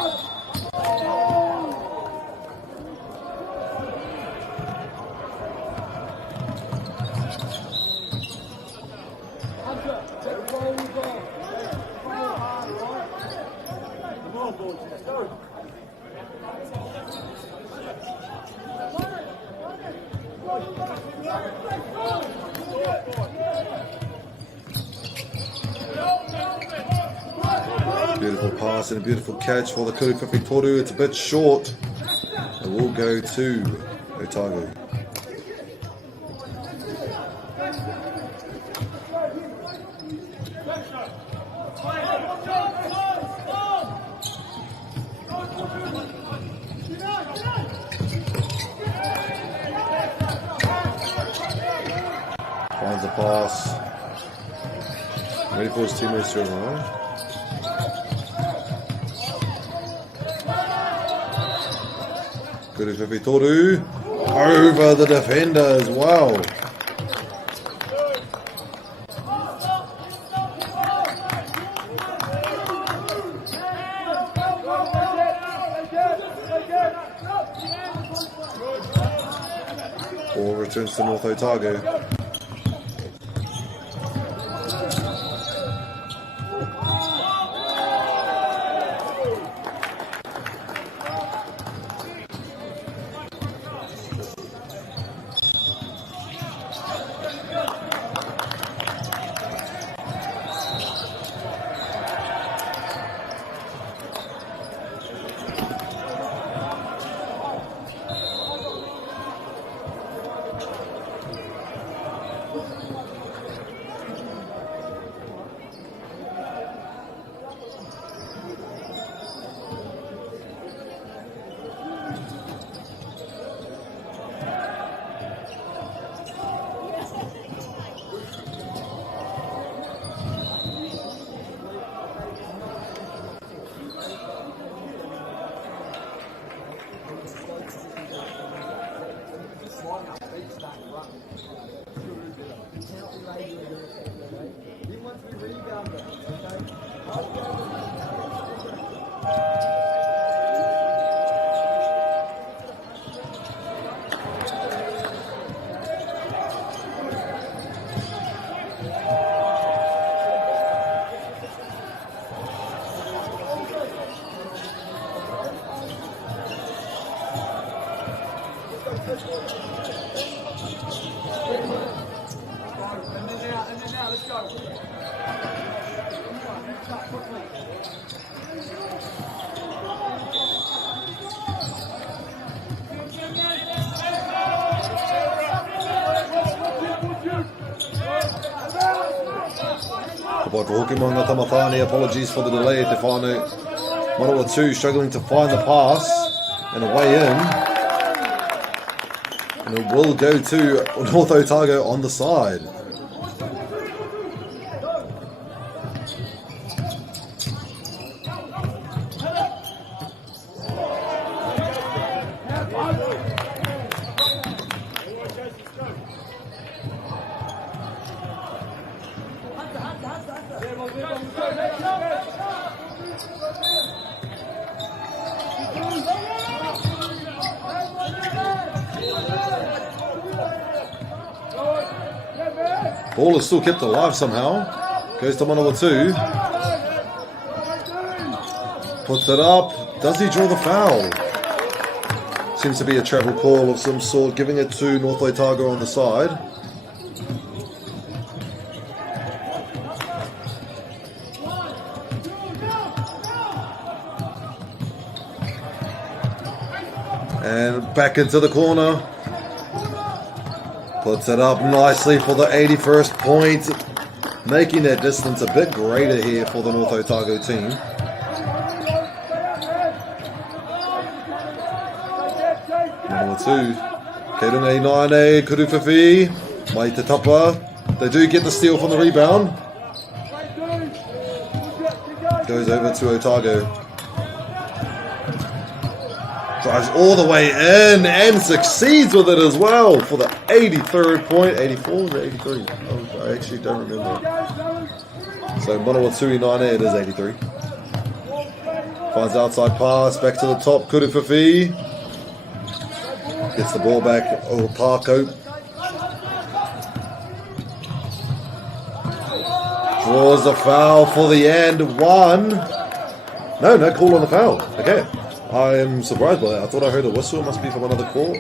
Beautiful pass and a beautiful catch for the Kuru Whipitoru. It's a bit short. It will go to Otago. Finds the pass. Ready for his teammates to arrive. Kuru Whipitoru over the defender as well. Ball returns to North Otago. Apologies for the delay at the final. Manawa 2 struggling to find the pass and a way in. And it will go to North Otago on the side. Ball is still kept alive somehow. Goes to Manawa 2. puts it up. Does he draw the foul? Seems to be a travel call of some sort, giving it to North Otago on the side. And back into the corner. Puts it up nicely for the 81st point. Making that distance a bit greater here for the North Otago team. Number 2. Keirunga Inaine, Kuruwhiwhi, Mai Te Tapa. They do get the steal from the rebound. Goes over to Otago. Drives all the way in and succeeds with it as well for the 83rd point. 84 or 83? Oh, I actually don't remember. So Manawatu Inaine, it is 83. Finds outside pass, back to the top, Kuruwhiwhi. Gets the ball back, Otako. Draws the foul for the end, 1. No call on the foul. Okay. I am surprised by that. I thought I heard a whistle. It must be from another court.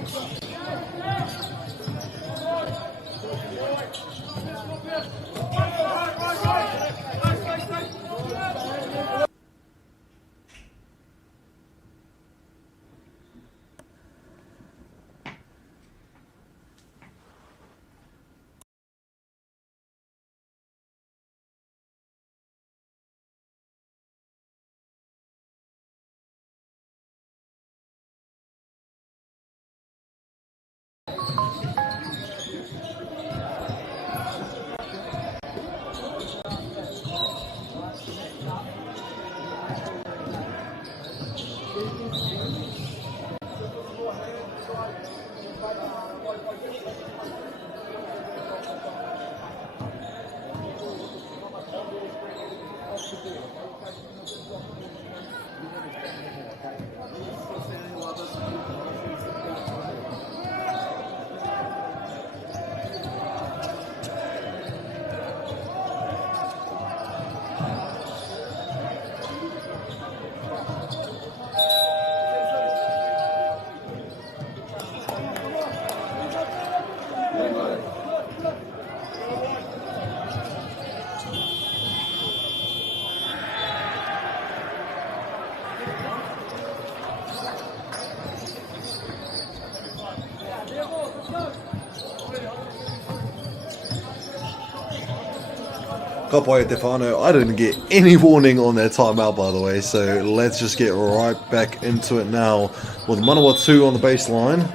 Kapai Tefano, I didn't get any warning on that timeout, by the way, so let's just get right back into it now with Manawatu on the baseline.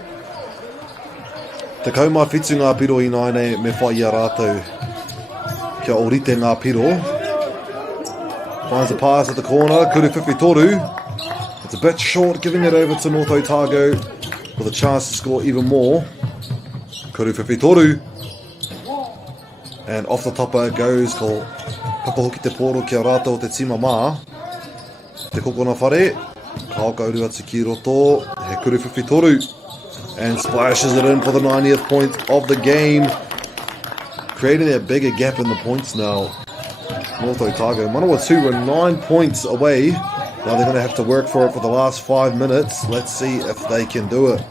Te kaumai whitu ngā piro Inaine me whai a rātou kia orite ngā piro. Finds a pass at the corner, Kuruwhiwhi toru. It's a bit short, giving it over to North Otago with a chance to score even more. Kuruwhiwhi toru. And off the topper goes ko Papahoki te poro kia rātou te tima mā. Te kokona whare, ka haka uru atu ki roto, he Kuruwhiwhi toru. And splashes it in for the 90th point of the game. Creating a bigger gap in the points now. North Otago. Manawatu were 9 points away. Now they're going to have to work for it for the last 5 minutes. Let's see if they can do it.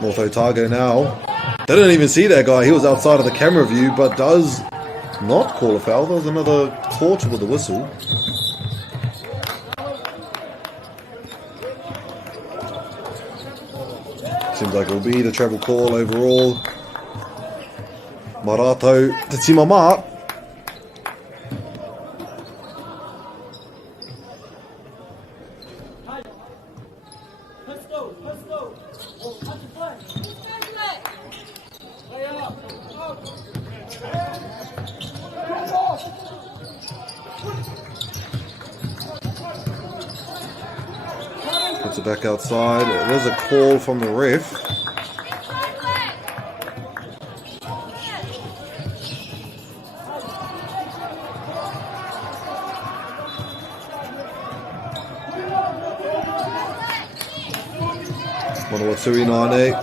North Otago now. They didn't even see that guy. He was outside of the camera view, but does not call a foul. There was another torch with a whistle. Seems like it will be the travel call overall. Marato te tima mā. Puts it back outside. There's a call from the ref. Manawatu Inaine,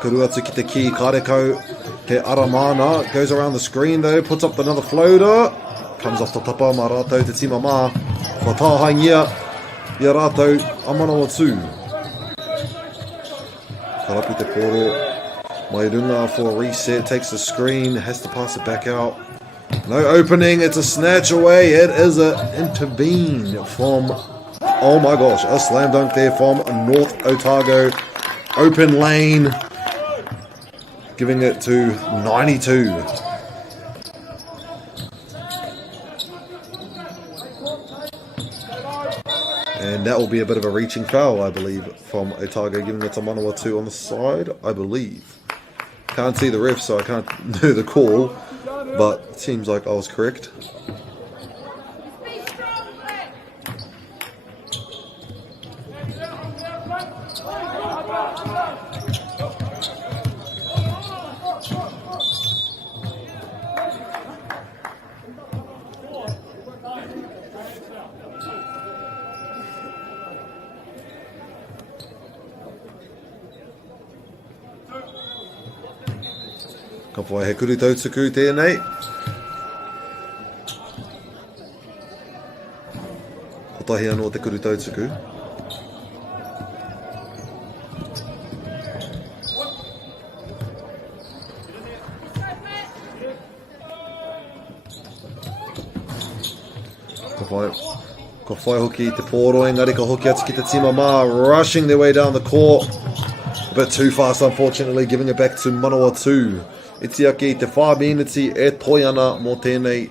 kuru atu ki te ki karekau, he aramana, goes around the screen though, puts up another floater, comes off the tapa, mā rātou te tima mā, ko tāhaingia, ia rātou a Manawa 2. Karapi te poro. Mai runga for a reset, takes the screen, has to pass it back out. No opening, it's a snatch away. It is an intervene from, oh my gosh, a slam dunk there from North Otago. Open lane, giving it to 92. And that will be a bit of a reaching foul, I believe, from Otago, giving it to Manawa 2 on the side, I believe. Can't see the ref, so I can't do the call, but it seems like I was correct. Ka whai he kuru tautsuku tēnei. Ko tahi anō te kuru tautsuku. Ko whai hoki te pōro, engari ka hoki atu ki te tima mā, rushing their way down the court. A bit too fast, unfortunately, giving it back to Manawa 2. Itiaki te whāminiti e toi ana mō tēnei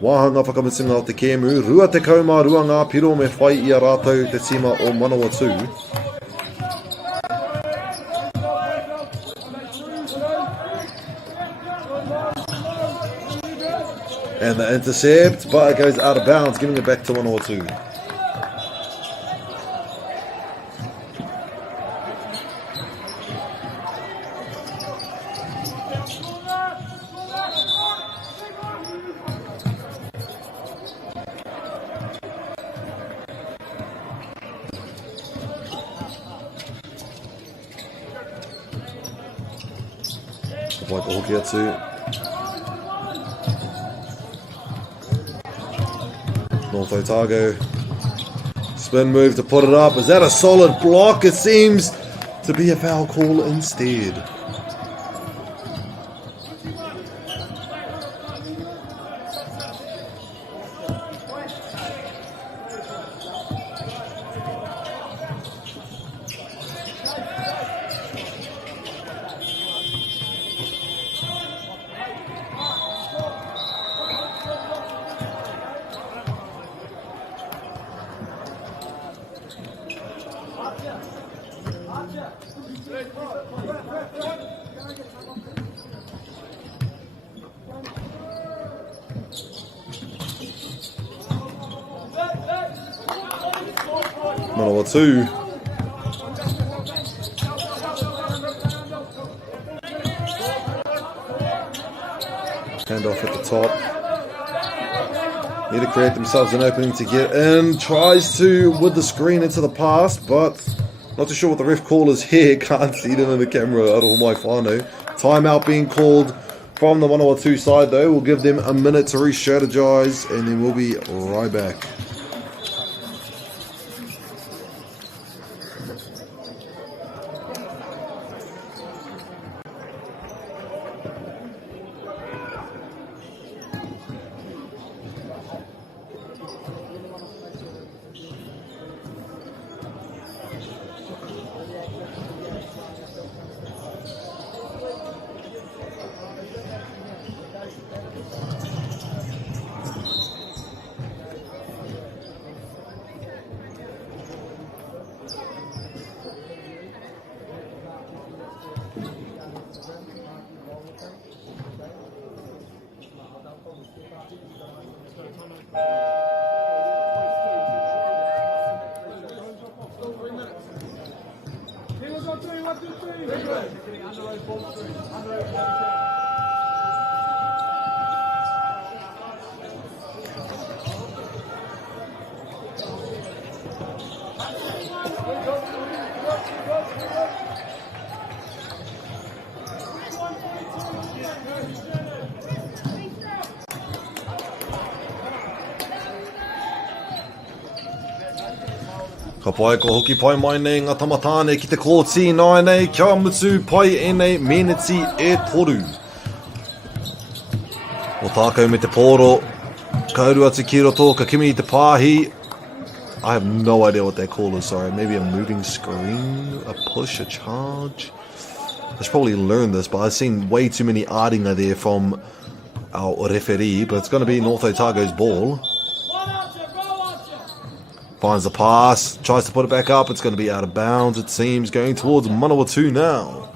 wāhanga whakamutunga o te kēmu. Rua te kaumā rua ngā piro me whai i a rātou te tima o Manawa 2. And the intercept, but it goes out of bounds, giving it back to Manawa 2. Like hoki atu. North Otago. Spin move to put it up. Is that a solid block? It seems to be a foul call instead. Manawa 2. Hand off at the top. Need to create themselves an opening to get in. Tries to with the screen into the pass, but not too sure what the ref call is here. Can't see them in the camera at all, my whānau. Timeout being called from the Manawa 2 side though. We'll give them a minute to re-strategize and then we'll be right back. Ka pai ko hoki pai mai nei ngā tamatāne ki te kōti nai nei, kia mutu pai e nei meneti e toru. O tākau me te pōro, kauru atu ki roto, ka kimi i te pāhi. I have no idea what that call is, sorry. Maybe a moving screen, a push, a charge. I should probably learn this, but I've seen way too many aringa there from our referee, but it's going to be North Otago's ball. Finds the pass, tries to put it back up, it's going to be out of bounds, it seems, going towards Manawatu now.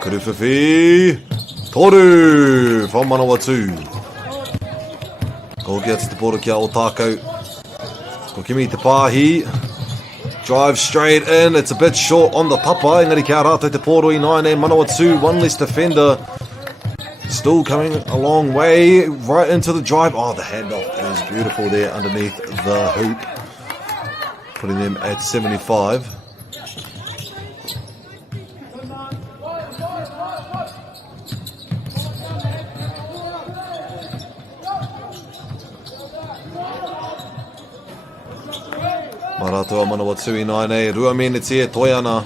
Kuruwhiwhi, toru from Manawatu. Ko hoki atu te poro kia o tākau. Ko kimi te pāhi. Drive straight in. It's a bit short on the papa. Engari kia rātou te poro I nai nei Manawatu. One less defender. Still coming a long way. Right into the drive. Oh, the handoff is beautiful there underneath the hoop. Putting them at 75. Maratua Manawatu I nai nei, rua meneti e toi ana.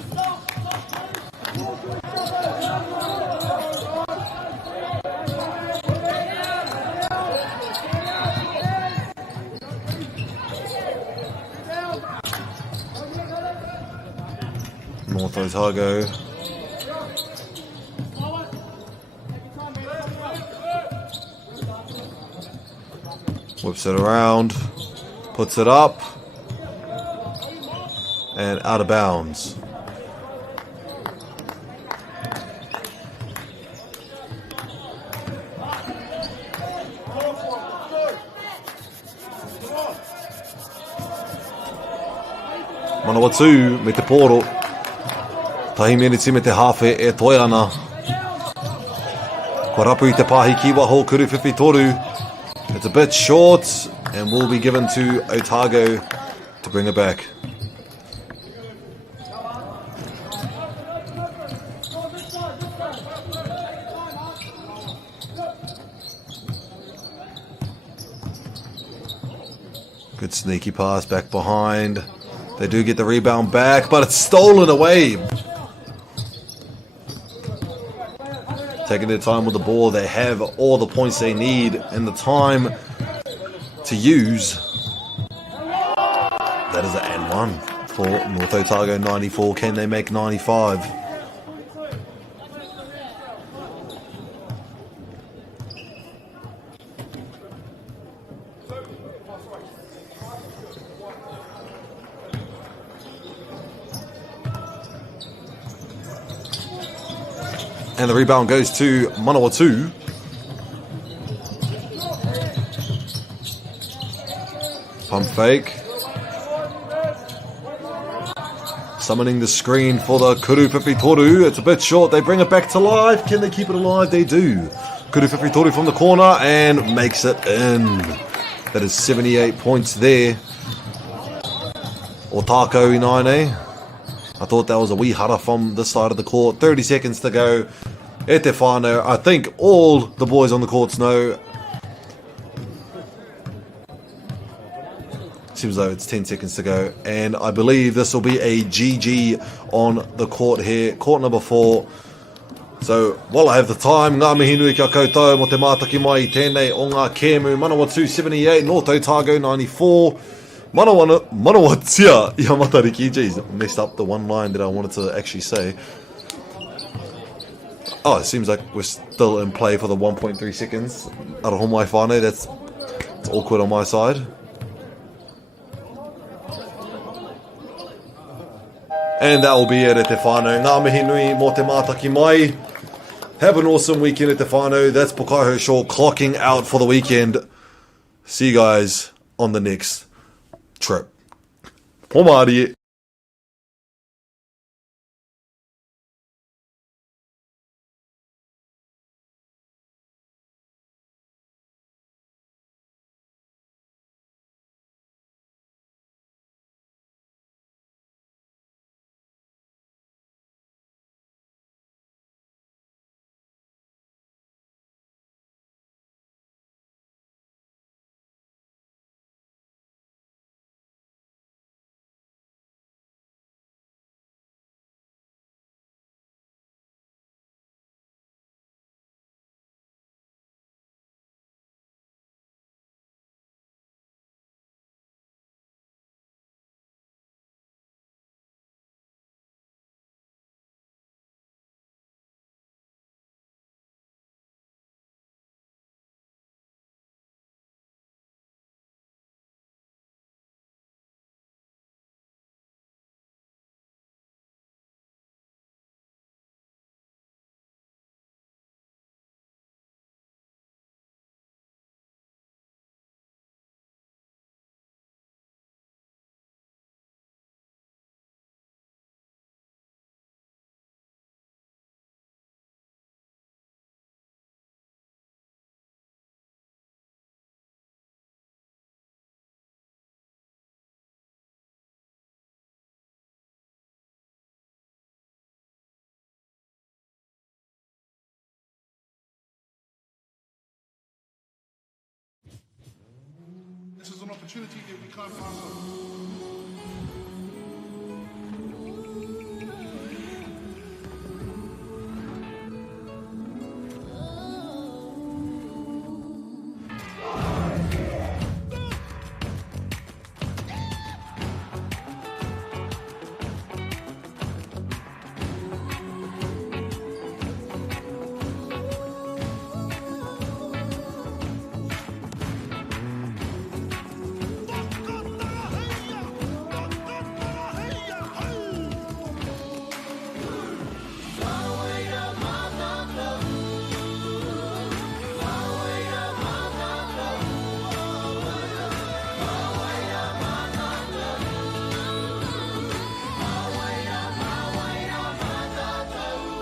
North Otago. Whips it around, puts it up. And out of bounds. Manawatu me te poro. Tahi meneti me te hawhe e toi ana. Ko rapu I te pāhi ki waho Kuruwhiwhi toru. It's a bit short and will be given to Otago to bring it back. Good sneaky pass back behind. They do get the rebound back, but it's stolen away. Taking their time with the ball. They have all the points they need and the time to use. That is an and one for North Otago 94. Can they make 95? And the rebound goes to Manawatu. Pump fake. Summoning the screen for the Kuruwhiwhi toru. It's a bit short. They bring it back to life. Can they keep it alive? They do. Kuruwhiwhi toru from the corner and makes it in. That is 78 points there. Otako I nai nei. I thought that was a wee hara from this side of the court. 30 seconds to go. E te whānau. I think all the boys on the courts know. Seems though it's 10 seconds to go. And I believe this will be a GG on the court here. Court number 4. So, while I have the time, ngā mihi nui kia koutou mo te mātaki mai I tēnei o ngā kēmu. Manawatu 78, North Otago 94. Manawatia Yamatariki. Jeez, messed up the one line that I wanted to actually say. Oh, it seems like we're still in play for the 1.3 seconds. Aroho mai whānau, that's awkward on my side. And that will be it at te whānau. Ngā mihi nui mo te mātaki mai. Have an awesome weekend at te whānau. That's Pukaiho Shaw clocking out for the weekend. See you guys on the next trip. MΑΟRI. an opportunity that we can't pass on.